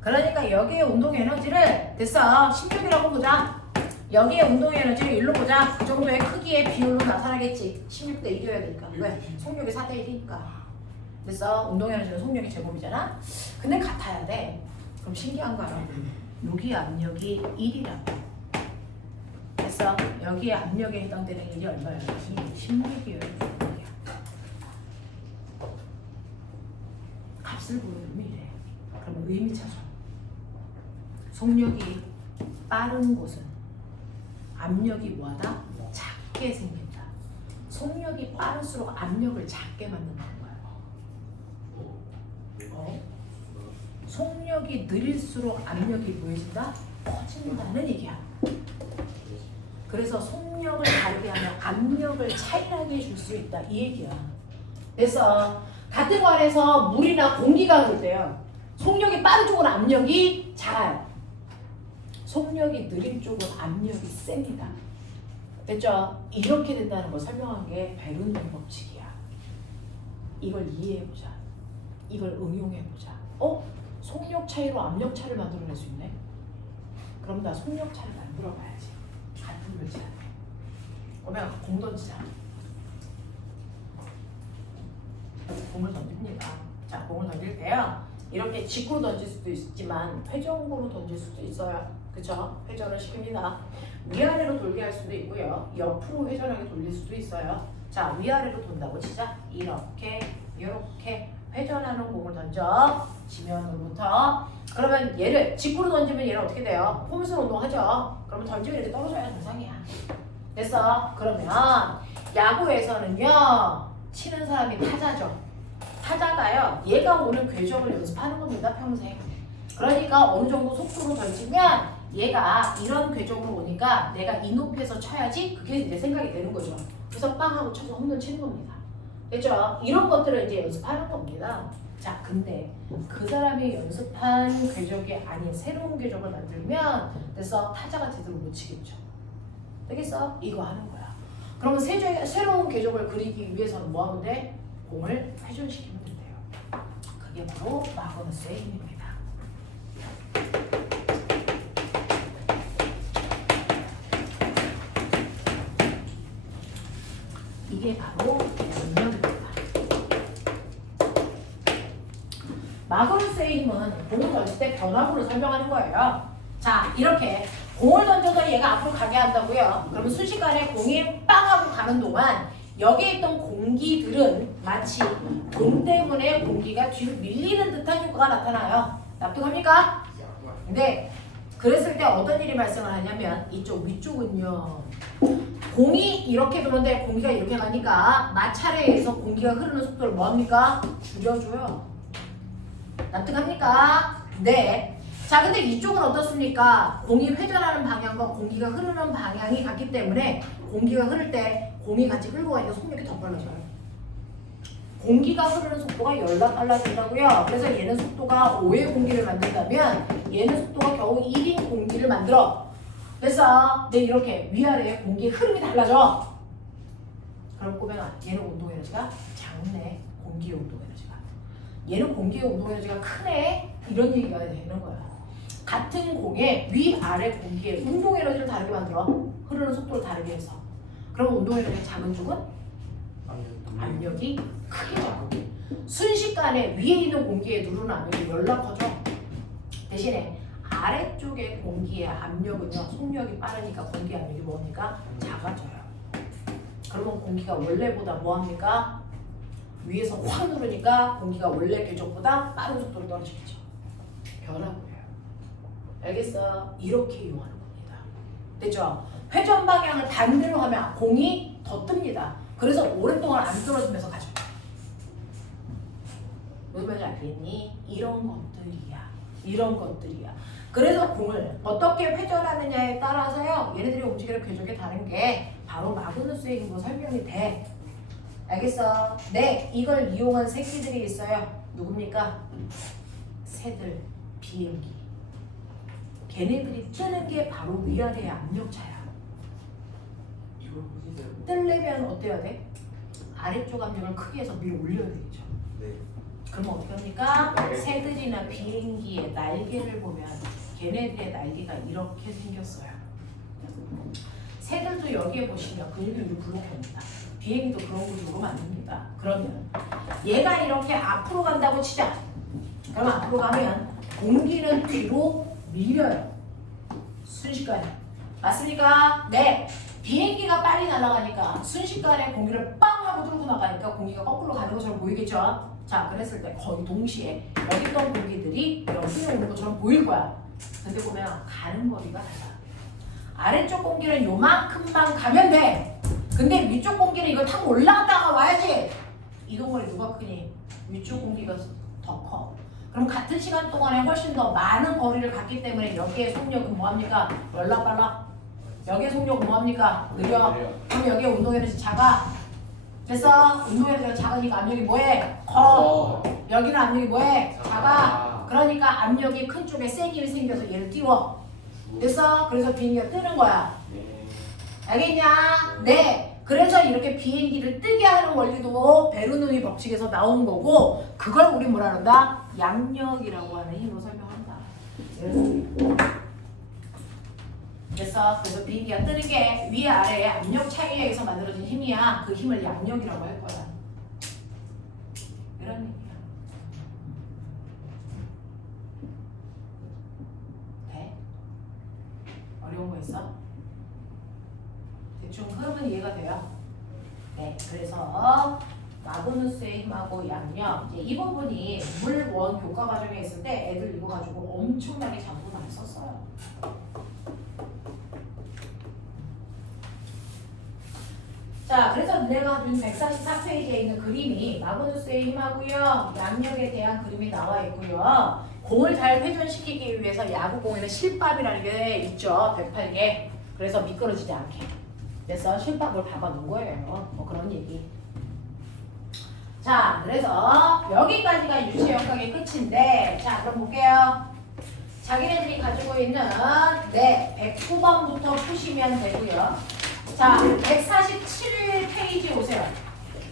그러니까 여기에 운동 에너지를 됐어. 16이라고 보자. 여기에 운동 에너지를 1로 보자. 그 정도의 크기의 비율로 나타나겠지. 16대 1이어야 되니까. 왜? 속력이 4대 1이니까. 됐어. 운동 에너지는 속력이 제곱이잖아. 근데 같아야 돼. 그럼 신기한 거 알아? 여기 압력이 1이라고. 됐어. 여기에 압력에 해당되는 일이 얼마야? 16이에요. 값을 보여주면 이래. 그러면 의미 찾아. 속력이 빠른 곳은 압력이 뭐하다? 작게 생긴다. 속력이 빠를수록 압력을 작게 만든다는 거야. 속력이 느릴수록 압력이 뭐해진다? 커진다는 얘기야. 그래서 속력을 다르게 하면 압력을 차이나게 해줄 수 있다. 이 얘기야. 그래서 같은 관에서 물이나 공기가 흐를 때요. 속력이 빠른 쪽은 압력이 작아요. 속력이 느린 쪽은 압력이 셉니다. 됐죠? 이렇게 된다는 걸 설명한 게 베르누이 법칙이야. 이걸 이해해보자. 이걸 응용해보자. 속력 차이로 압력 차를 만들어낼 수 있네? 그럼 나 속력차를 만들어봐야지. 같은 물체한테. 그러면 공 던지자. 공을 던집니다. 자, 공을 던질 때요. 이렇게 직구로 던질 수도 있지만 회전으로 던질 수도 있어요. 그쵸? 회전을 시킵니다. 위아래로 돌게 할 수도 있고요. 옆으로 회전하게 돌릴 수도 있어요. 자, 위아래로 돈다고 치자. 이렇게 회전하는 공을 던져. 지면으로부터. 그러면 얘를 직구로 던지면 얘는 어떻게 돼요? 홈스 운동하죠. 그러면 던지면 이렇게 떨어져야 정상이야. 됐어? 그러면 야구에서는요. 치는 사람이 타자죠. 타자가요. 얘가 오는 궤적을 연습하는 겁니다. 평생. 그러니까 어느 정도 속도로 던지면 얘가 이런 궤적으로 오니까 내가 이 높이에서 쳐야지 그게 이제 생각이 되는 거죠. 그래서 빵 하고 쳐서 홈런 치는 겁니다. 됐죠? 이런 것들을 이제 연습하는 겁니다. 자, 근데 그 사람이 연습한 궤적이 아닌 새로운 궤적을 만들면 그래서 타자가 제대로 못 치겠죠. 되겠어? 이거 하는 거야. 그러면 새로운 궤적을 그리기 위해서는 뭐 하면 돼? 공을 회전시키면 된대요. 그게 바로 마그너스의 힘입니다. 이게 바로 능력입니다. 마그너스의 힘은 공을 던질 때 변화구를 설명하는 거예요. 자, 이렇게 공을 던져서 얘가 앞으로 가게 한다고요. 그러면 순식간에 공이 빵 하고 가는 동안 여기에 있던 공기들은 마치 공 때문에 공기가 뒤로 밀리는 듯한 효과가 나타나요. 납득합니까? 근데 그랬을 때 어떤 일이 발생을 하냐면 이쪽 위쪽은요. 공이 이렇게 도는데 공기가 이렇게 가니까 마찰에 의해서 공기가 흐르는 속도를 뭐합니까? 줄여줘요. 납득합니까? 네. 자, 근데 이쪽은 어떻습니까? 공이 회전하는 방향과 공기가 흐르는 방향이 같기 때문에 공기가 흐를 때 공이 같이 끌고 가니까 속력이 더 빨라져요. 공기가 흐르는 속도가 열나 빨라진다고요. 그래서 얘는 속도가 5의 공기를 만든다면 얘는 속도가 겨우 1인 공기를 만들어. 그래서 이렇게 위아래에 공기의 흐름이 달라져. 그럼 보면 얘는 운동 에너지가 작네. 공기의 운동 에너지가. 얘는 공기의 운동 에너지가 크네. 이런 얘기가 되는 거야. 같은 공에 위아래 공기의 운동 에너지를 다르게 만들어. 흐르는 속도를 다르게 해서. 그럼 운동 에너지가 작은 쪽은 압력이 크게 작고 순식간에 위에 있는 공기에 누르는 압력이 열나 커져. 대신에 아래쪽의 공기의 압력은요. 속력이 빠르니까 공기 압력이 뭐합니까? 작아져요. 그러면 공기가 원래보다 뭐합니까? 위에서 확 누르니까 공기가 원래 궤적보다 빠른 속도로 떨어지겠죠. 변화구예요. 알겠어? 이렇게 이용하는 겁니다. 됐죠? 회전 방향을 반대로 하면 공이 더 뜹니다. 그래서 오랫동안 안 떨어지면서 가죠. 무슨 말인지 알겠니? 이런 것들이야. 그래서 공을 어떻게 회전하느냐에 따라서요. 얘네들이 움직이는 궤적이 다른 게 바로 마그누스의 힘으로 설명이 돼. 알겠어? 네, 이걸 이용한 새끼들이 있어요. 누굽니까? 새들, 비행기. 걔네들이 뜨는 게 바로 위아래의 압력차야. 뜨려면 어때야 돼? 아래쪽 압력을 크게 해서 위로 올려야 되겠죠. 네. 그러면 어떻게 합니까? 새들이나 비행기의 날개를 보면 걔네들의 날개가 이렇게 생겼어요. 새들도 여기에 보시면 근육이 블록합니다. 비행기도 그런 구조로 만듭니다. 그러면 얘가 이렇게 앞으로 간다고 치자. 그럼 앞으로 가면 공기는 뒤로 밀려요. 순식간에. 맞습니까? 네. 비행기가 빨리 날아가니까 순식간에 공기를 빵 하고 들고 나가니까 공기가 거꾸로 가는 것처럼 보이겠죠? 자, 그랬을 때 거의 동시에 여기 있던 공기들이 여기로 오는 것처럼 보일 거야. 근데 보면 가는 거리가 달라. 아래쪽 공기는 요만큼만 가면 돼. 근데 위쪽 공기는 이걸 타고 올라갔다가 와야지. 이동거리 누가 크니? 위쪽 공기가 더 커. 그럼 같은 시간 동안에 훨씬 더 많은 거리를 갔기 때문에 여기의 속력은 뭐합니까? 열나 빨라? 여기의 속력은 뭐합니까? 느려. 그럼 여기의 운동에너지 작아. 그래서 운동에너지가 작으니까 압력이 뭐해? 커. 여기는 압력이 뭐해? 작아. 그러니까 압력이 큰 쪽에 세게 생겨서 얘를 띄워. 됐어? 그래서 비행기가 뜨는 거야. 알겠냐? 네. 그래서 이렇게 비행기를 뜨게 하는 원리도 베르누이 법칙에서 나온 거고 그걸 우리 뭐라 그런다? 양력이라고 하는 힘으로 설명한다. 됐어. 그래서 비행기가 뜨는 게 위아래의 압력 차이에 의해서 만들어진 힘이야. 그 힘을 양력이라고 할 거야. 이런 얘기야. 돼? 어려운 거 있어? 대충 흐름은 이해가 돼요? 네, 그래서 마그누스의 힘하고 양력 이제 이 부분이 물원 교과 과정에 있을 때 애들 이거 가지고 엄청나게 장부 많이 썼어요. 자, 그래서 내가 준 144페이지에 있는 그림이 마그누스의 힘하고요, 양력에 대한 그림이 나와 있고요. 공을 잘 회전시키기 위해서 야구공에는 실밥이라는 게 있죠. 108개. 그래서 미끄러지지 않게. 그래서 실밥을 박아 놓은 거예요. 뭐 그런 얘기. 자, 그래서 여기까지가 유체 역학의 끝인데, 자, 그럼 볼게요. 자기네들이 가지고 있는 109번부터 푸시면 되고요. 자, 147페이지 오세요.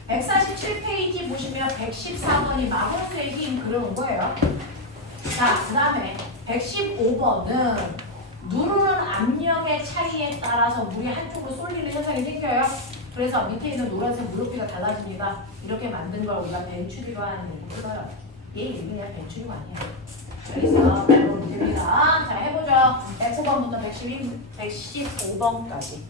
147페이지 보시면 114번이 마그누스의 힘 그려놓은 거예요. 자, 그 다음에 115번은 누르는 압력의 차이에 따라서 물이 한쪽으로 쏠리는 현상이 생겨요. 그래서 밑에 있는 노란색 물높이가 달라집니다. 이렇게 만든 걸 우리가 벤추리로 하는 얘기 불러요. 얘 이름이 그냥 벤추리가 아니야. 그래서 배우면 됩니다. 자, 해보죠. 109번부터 115번까지.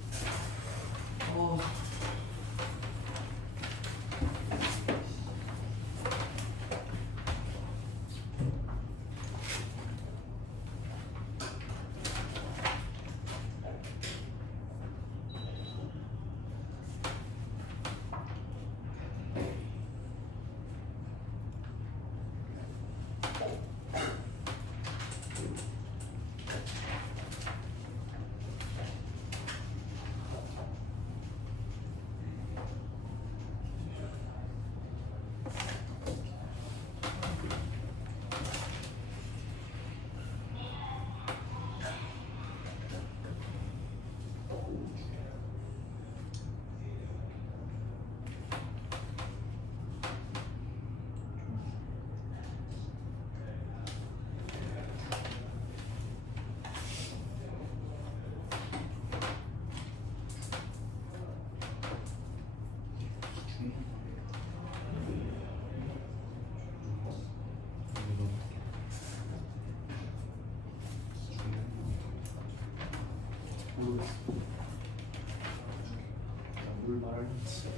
물 말할지.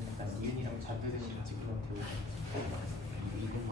일단 이은이랑 자드생이랑 지금한테 이것만.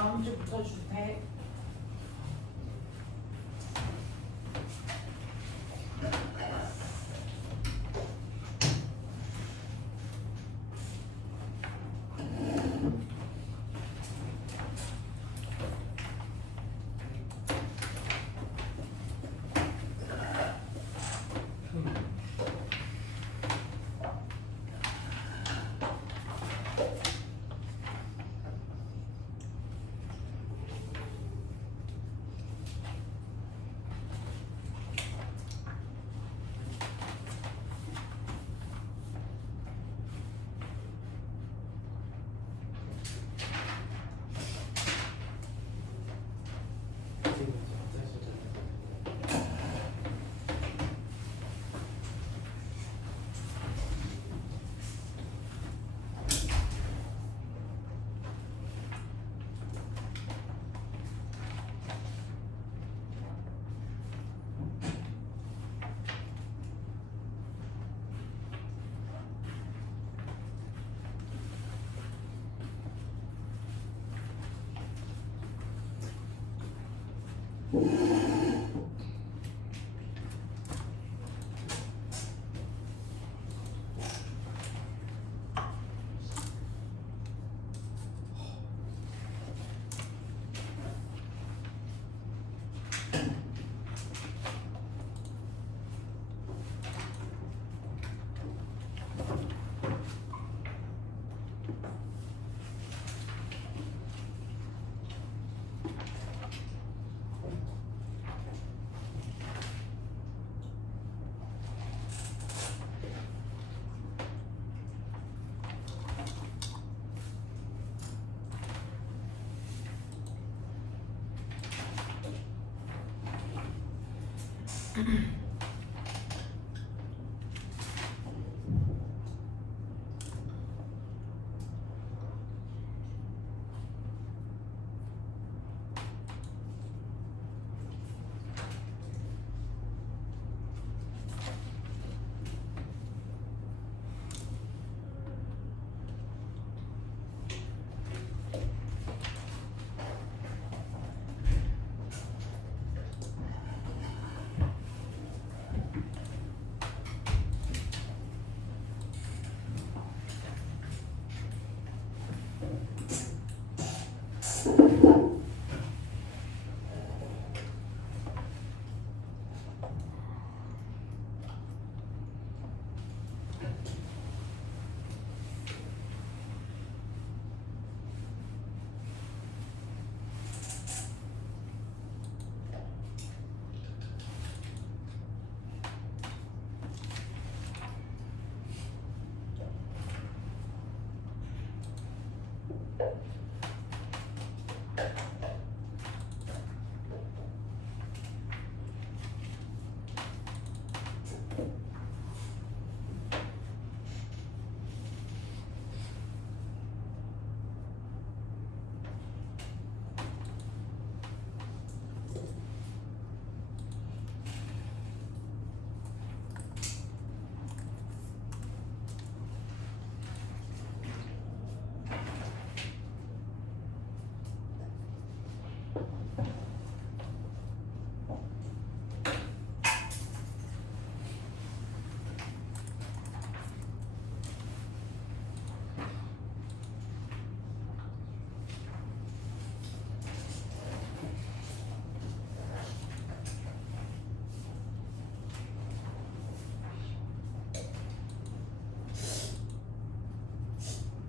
다음 주부터 주택.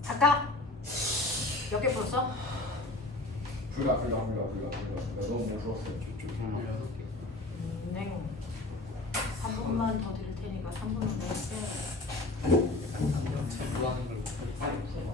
아까 몇 개 풀었어? 불가 너무 무서웠어요. 네. 3분만 더 드릴 테니까 3분은 더 했어요. 뭐 하는 걸 빨리 풀어봐.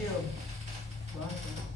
번째로 뭐 할까요?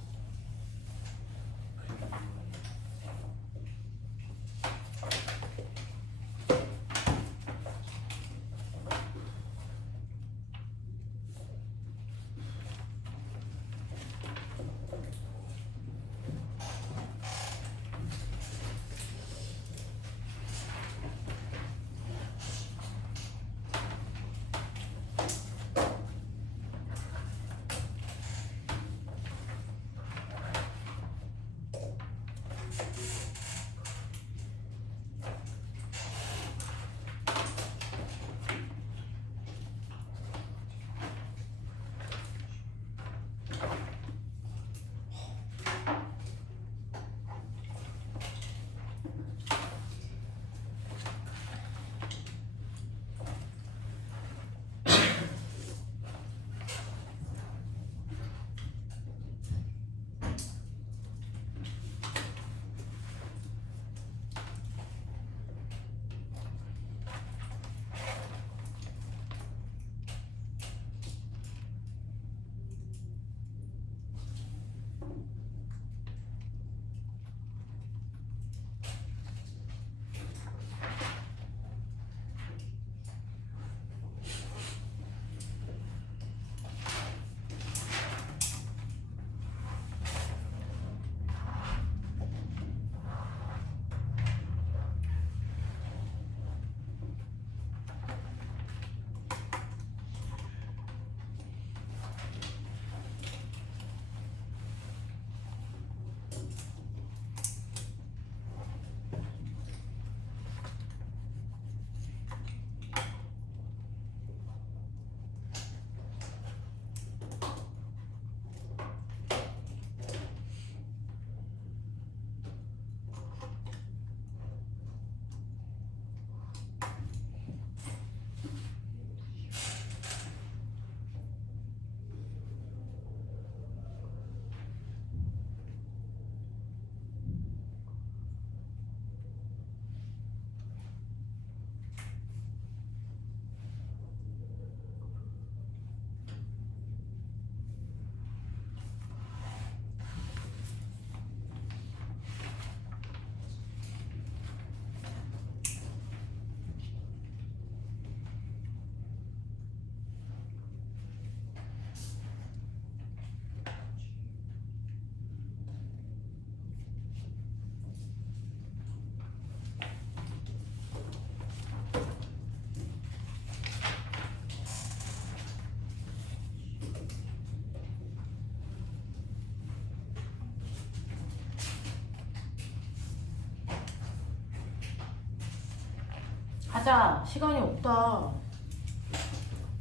가자. 시간이 없다.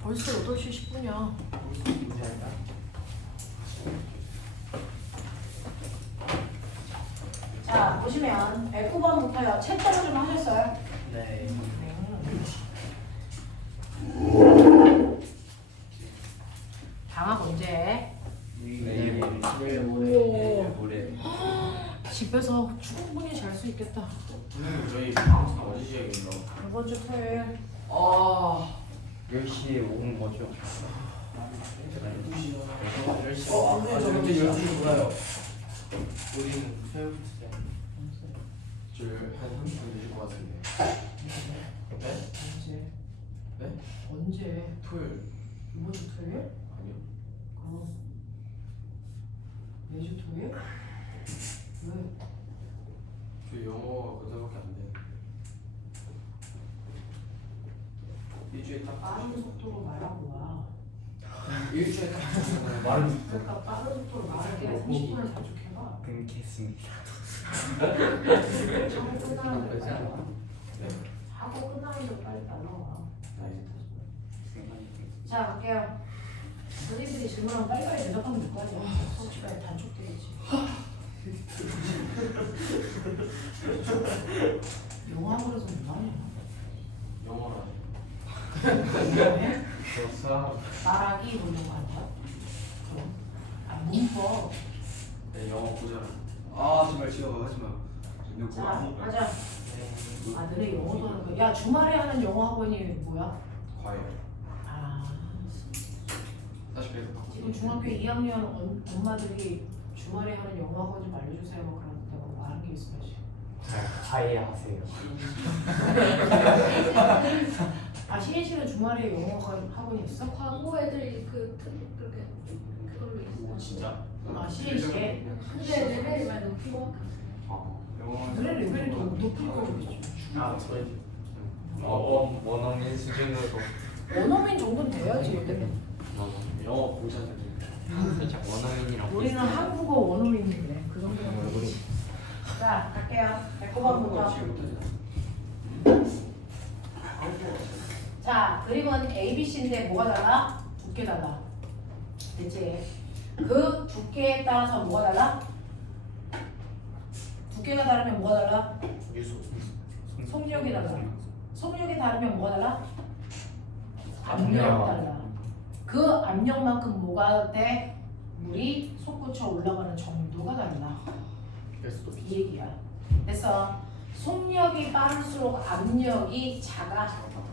벌써 8시 10분이야. 문제할까? 자, 보시면 109번부터요. 채점을 좀 하셨어요? 네. 방학 언제? 내일 모레. 집에서 충분히 잘 수 있겠다. 저희 어디 시작인가? 이번 주 토요일. 10시에 오는 거죠? 10시. 안 돼, 저 그때 12시 몰라요. 우리는 새우부터 저한 30분 늦을 것 같은데. 네? 언제? 네? 언제? 토요일. 이번 주 토요일? 아니요. 그럼 매주 토요일? 왜? 저 영어가 그때밖에 안 돼. 일주일에 딱 빠른 속도로 말하고 와. 일주일에 딱 말은 그러니까 빠른 속도로 말할게. 30분을 단축해봐. 끊겠습니다. 하고 끝나는 대로 빨리 와. 하고 끝나는 대로 빨리 날라와. 자, 갈게요. 선생님들이 질문하면 빨리빨리 대답하면 될 거 아니야. 수업 시간에 단축돼야지. 영어 학원에서 뭐 하냐? 영어라. 왜? 좋았어. 말하기 뭐 이런 거 아니야? 그럼. 아, 문법. 네, 영어 고자라. 아 제발 지워 하지 마. 자, 가자. 아, 너네 영어도 하는 거야? 야, 주말에 하는 영어 학원이 뭐야? 과외. 아, 다시 그래서 지금 중학교 2학년 엄마들이 주말에 하는 영어 학원 좀 알려주세요. 뭐 그런다고 말한 게 있어야지. 화해하세요. 아 시인 씨는 주말에 영어 학원이 있어? 과거 애들이 그렇게 그걸로 있어. 진짜? 아 시인 씨. 근데 레벨이 많이 높은 것 같아. 영어 그래 레벨이 더 높을 거겠지. 아 저희 원어민 수준으로 원어민 정도는 돼야지. 영어 공자들 살짝 원어민이랑 우리는 한국어 원어민이래. 그 정도는 되지. 자 갈게요. 109번부터. 지금 못하지. 자 그림은 ABC인데 뭐가 달라? 두께 달라. 됐지? 그 두께에 따라서 뭐가 달라? 두께가 다르면 뭐가 달라? 유수. 속력이 달라. 속력이 다르면 뭐가 달라? 압력이 압력. 달라. 그 압력만큼 뭐가 돼? 물이 솟구쳐 올라가는 정도가 달라. 그래서 또 이 얘기야. 그래서 속력이 빠를수록 압력이 작아.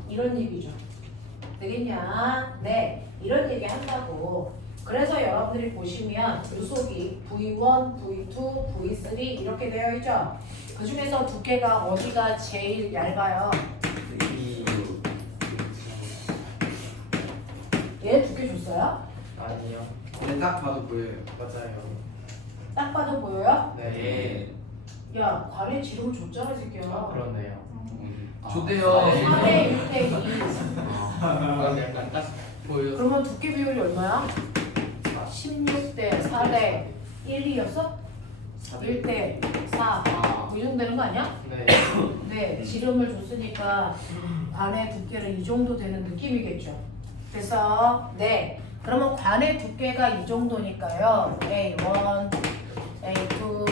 이런 얘기죠. 되겠냐? 네, 이런 얘기 한다고. 그래서 여러분들이 보시면 유속이 V1, V2, V3 이렇게 되어 있죠. 그 중에서 두께가 어디가 제일 얇아요? 얘 두께 줬어요? 아니요. 근데 딱 봐도 보여요. 맞아요. 딱 봐도 보여요? 네. 야, 관에 지름을 줬잖아, 새끼야. 그렇네요. 좋대요. 4대 1대 2. 아, 약간 딱 보여. 그러면 두께 비율이 얼마야? 16대 4대 1이었어? 1대 4. 이 정도 되는 거 아니야? 네. 네, 지름을 줬으니까 관의 두께는 이 정도 되는 느낌이겠죠. 그래서 네, 그러면 관의 두께가 이 정도니까요. A1, A2,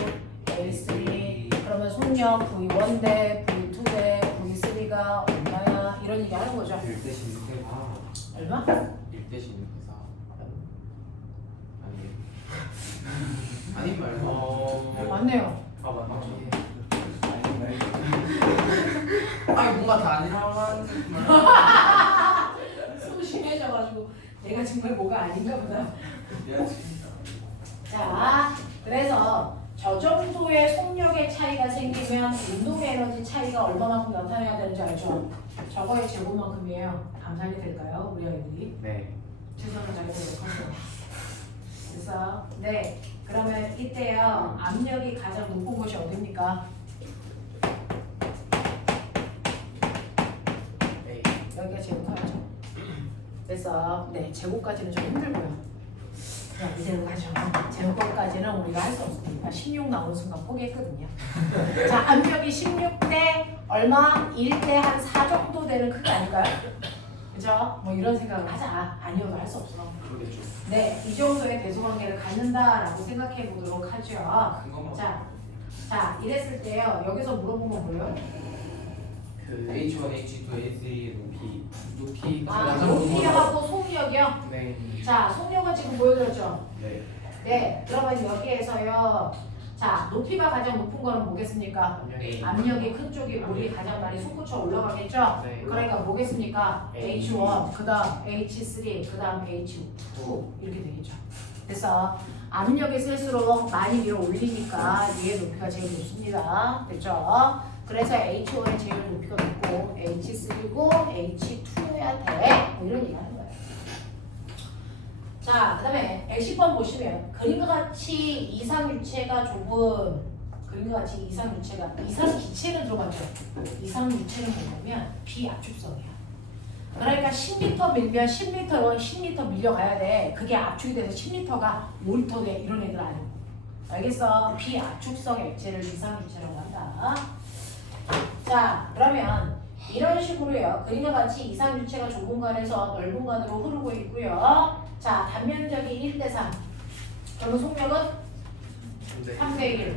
A3. 그러면 속력 V1 대 V2 대 V3가 얼마야? 이런 얘기 하는 거죠. 1대 16대 얼마? 1대 16대 4. 아니 말고. 맞네요. 아 맞네. 아니 뭔가 다 아니라고 하는 소심해져가지고 내가 정말 뭐가 아닌가 보다. 내가 지금 자, 그래서 저 정도의 속력의 차이가 생기면 운동 에너지 차이가 얼마만큼 나타나야 되는지 알죠? 저거의 제곱만큼이에요. 감산이 될까요? 우리 아이들이? 네. 최선을 다해보도록 하죠. 그래서 네, 그러면 이때요. 압력이 가장 높은 곳이 어디입니까? 네. 여기가 제일 커야죠. 그래서 네, 제곱까지는 좀 힘들고요. 그냥 이대로 가죠. 제곱까지는 우리가 할 수 없으니까 16 나오는 순간 포기했거든요. 자, 압력이 16대 얼마? 1대 한 4 정도 되는 크기 아닐까요? 그죠? 뭐 이런 생각을 하자. 아니어도 할 수 없어. 그러겠죠. 네, 이 정도의 대소관계를 갖는다라고 생각해 보도록 하죠. 큰 것만. 자, 이랬을 때요. 여기서 물어보면 뭐예요? 그 H1, H2, H3 높이가 아, 가장 높은 높이하고 속력이요. 네. 자, 속력은 지금 보여드렸죠. 네. 네, 그러면 여기에서요. 자, 높이가 가장 높은 거는 뭐겠습니까? A. 압력이 큰 쪽이 물이 가장 많이 솟구쳐 올라가겠죠? 네. 그러니까 뭐겠습니까? A. H1, 그 다음 H3, 그 다음 H2 이렇게 되겠죠. 그래서 압력이 쓸수록 많이 밀어 올리니까 얘의 높이가 제일 높습니다. 됐죠? 그래서 H1이 제일 높이가 높고 H3고 H2여야 돼. 뭐 이런 얘기 하는 거예요. 자, 그 다음에 110번 보시면 그림과 같이 이상유체가 좁은 그림과 같이 이상유체가 이상기체는 들어봤죠? 이상유체는 뭐냐면 비압축성이야. 그러니까 10m 밀면 10m 밀려가야 돼. 그게 압축이 돼서 10m가 5m 돼. 이런 애들 아니고. 알겠어? 비압축성 액체를 이상유체라고 한다. 자, 그러면 이런 식으로요. 그림과 같이 이상유체가 좁은 공간에서 넓은 공간으로 흐르고 있고요. 자, 단면적이 1대3. 그러면 속력은 3대1.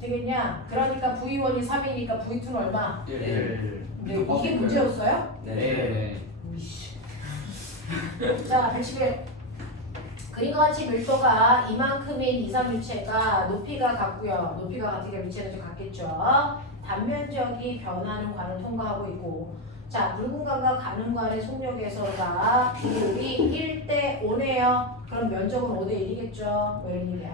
되겠냐? 그러니까 V1이 3이니까 V2는 얼마? 1. 네, 이게 문제였어요? 네. 자, 111. 그림과 같이 밀도가 이만큼인 이상유체가 높이가 같고요. 높이가 같으니까 위치는 좀 같겠죠. 단면적이 변하는 관을 통과하고 있고 자, 붉은 간과 가는 간의 속력에서가 비율이 1대 5네요. 그럼 면적은 5대 1이겠죠. 뭐 이런 얘기야.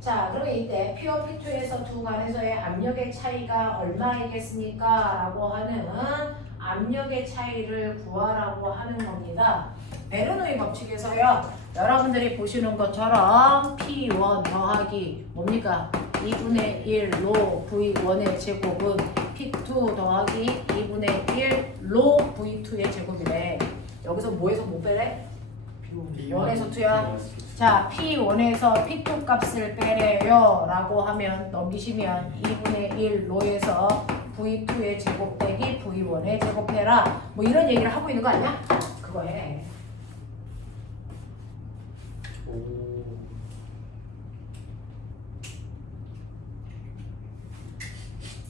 자, 그러면 이때 P와 P2에서 두 간에서의 압력의 차이가 얼마이겠습니까? 라고 하는 압력의 차이를 구하라고 하는 겁니다. 베르노이 법칙에서요. 여러분들이 보시는 것처럼 P1 더하기 뭡니까? 2분의 1로 V1의 제곱은 P2 더하기 2분의 1로 V2의 제곱이래. 여기서 뭐에서 못 빼래? 1에서 2야. 자, P1에서 P2 값을 빼래요 라고 하면 넘기시면 2분의 1로에서 V2의 제곱 빼기 V1의 제곱해라. 뭐 이런 얘기를 하고 있는 거 아니야? 그거 해. 오.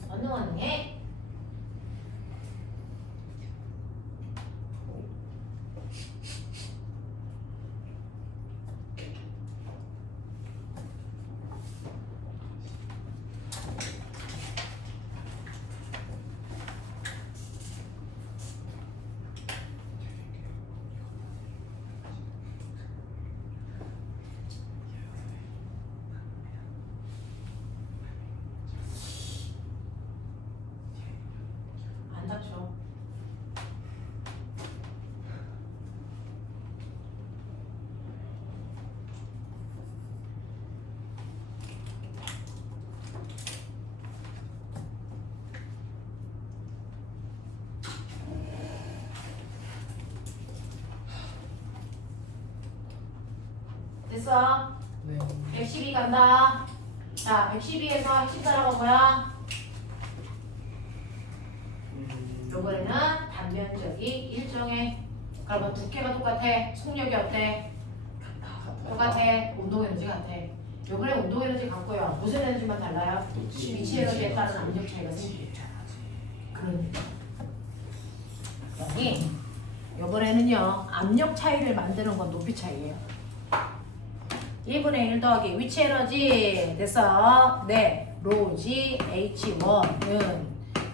언능언능해. 안 다쳐. 됐어? 네. 112 간다. 자, 112에서 핵심 단어가 뭐야? 요번에는 단면적이 일정해. 그러면 두께가 똑같아. 속력이 어때? 똑같아. 운동 에너지 같아. 요번에 운동 에너지 같고요. 무슨 에너지만 달라요? 위치 에너지에 따른 압력 차이가 생기겠죠. 그러니까 여기 요번에는요 압력 차이를 만드는 건 높이 차이예요. 1분의 1 더하기 위치 에너지 됐어? 네, 로지 H1은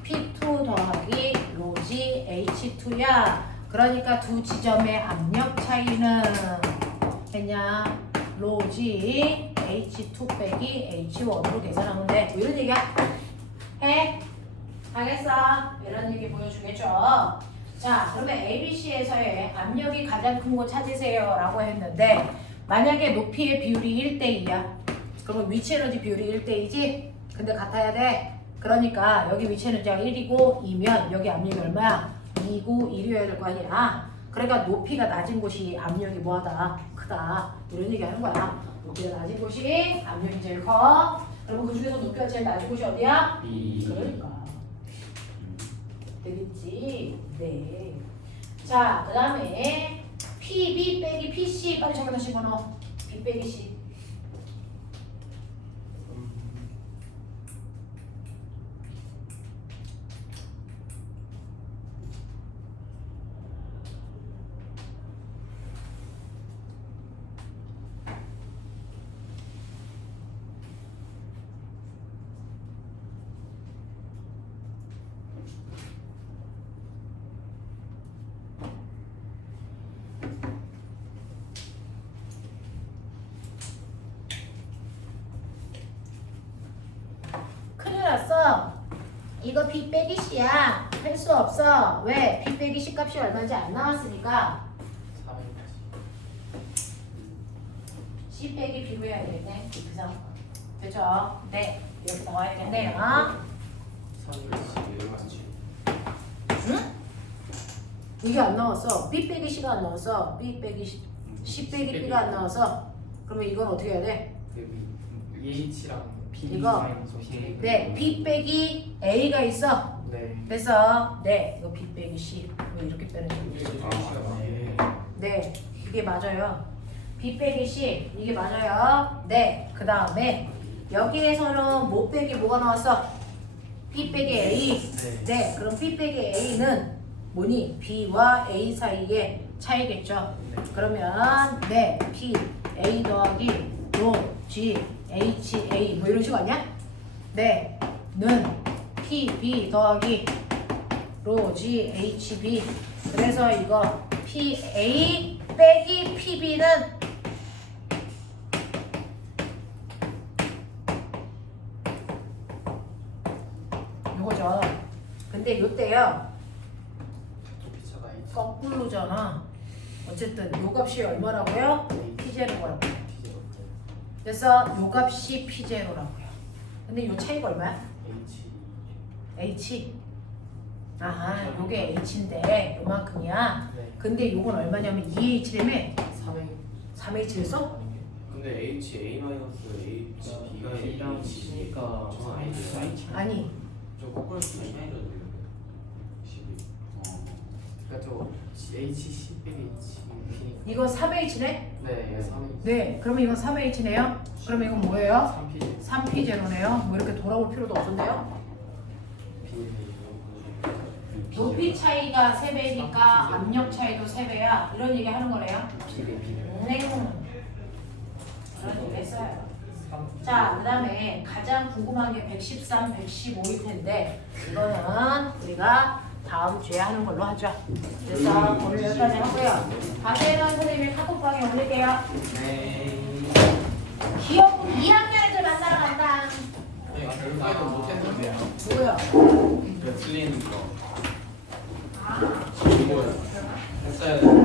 P2 더하기 로지 H2야. 그러니까 두 지점의 압력 차이는 그냥 로지 H2 빼기 H1으로 계산하면 돼. 뭐 이런 얘기야? 해? 하겠어? 이런 얘기 보여주겠죠? 자, 그러면 ABC에서의 압력이 가장 큰 거 찾으세요 라고 했는데 만약에 높이의 비율이 1대2야. 그러면 위치 에너지 비율이 1대2지? 근데 같아야 돼. 그러니까 여기 위치 에너지가 1이고 2면 여기 압력이 얼마야? 2고 1이어야 될 거 아니야. 그러니까 높이가 낮은 곳이 압력이 뭐하다? 크다. 이런 얘기 하는 거야. 높이가 낮은 곳이 압력이 제일 커. 그러면 그 중에서 높이가 제일 낮은 곳이 어디야? B. 그러니까. 되겠지? 네. 자, 그 다음에 PB 빼기 PC 빨리 적어다 집어넣어. B 빼기 C. 큰일 났어. 이거 B 빼기 C야. 할 수 없어. 왜? B 빼기 C 값이 얼마인지 안 나왔으니까 400까지. C 빼기 B로 해야 되겠네. 그죠? 그죠? 네. 이렇게 나와야겠네요. 400까지. 응? 이게 안 나왔어. B 빼기 C가 안 나왔어. B 빼기 C 빼기 B가 안 나와서 그러면 이건 어떻게 해야 돼? H랑 B 이거. 사이에서 B. 네. B 빼기 A가 있어. 네. 그래서 네. 이거 B 빼기 C. 왜 이렇게 빼는 거지? 네. 네, 이게 맞아요. B 빼기 C 이게 맞아요. 네, 그 다음에 여기에서는 못 빼기 뭐가 나왔어? B 빼기 A. 네, 그럼 B 빼기 A는 뭐니? B와 A 사이의 차이겠죠. 네. 그러면 네, P A 더하기 로 G H A 뭐 이런 식으로 아니야? 네, 는 P B 더하기 로 G H B. 그래서 이거 P A 빼기 P B는 요거죠. 근데 요때요 높이차가 H 거꾸로잖아. 어쨌든 요 값이 얼마라고요? P0라고요. P제로 그래서 요 값이 P0라고요. 근데 요 차이가 얼마야? H H. 아하, 요게 H인데 요만큼이야. 네 근데 요건 얼마냐면 2H라며 3A 3H에서 근데 H A 마이너스 H B가 B랑 H C가 저는 H 아니 저 거꾸로 쓰면 이해해줘도 12. 그러니까 저 H 빼기 H B니까 이거 3H네? 네 3A 네, 그러면 이건 3H네요. 그러면 이건 뭐예요? 3P 3P0네요. 뭐 이렇게 돌아올 필요도 없던데요? 높이 차이가 3배니까 압력 차이도 3배야. 이런 얘기 하는 거래요. 네. 그런 얘기 했어요. 자, 그 다음에 가장 궁금한 게 113, 115일 텐데 이거는 우리가 다음 주에 하는 걸로 하죠. 그래서 오늘 여기까지 하고요. 박예은 선생님의 카톡방에 올릴게요. 네. 기억 2학년들 만나러 간다. 내가 별거도 못했는데요. 누구요? 그 틀리는 거. 이거 했어야 돼.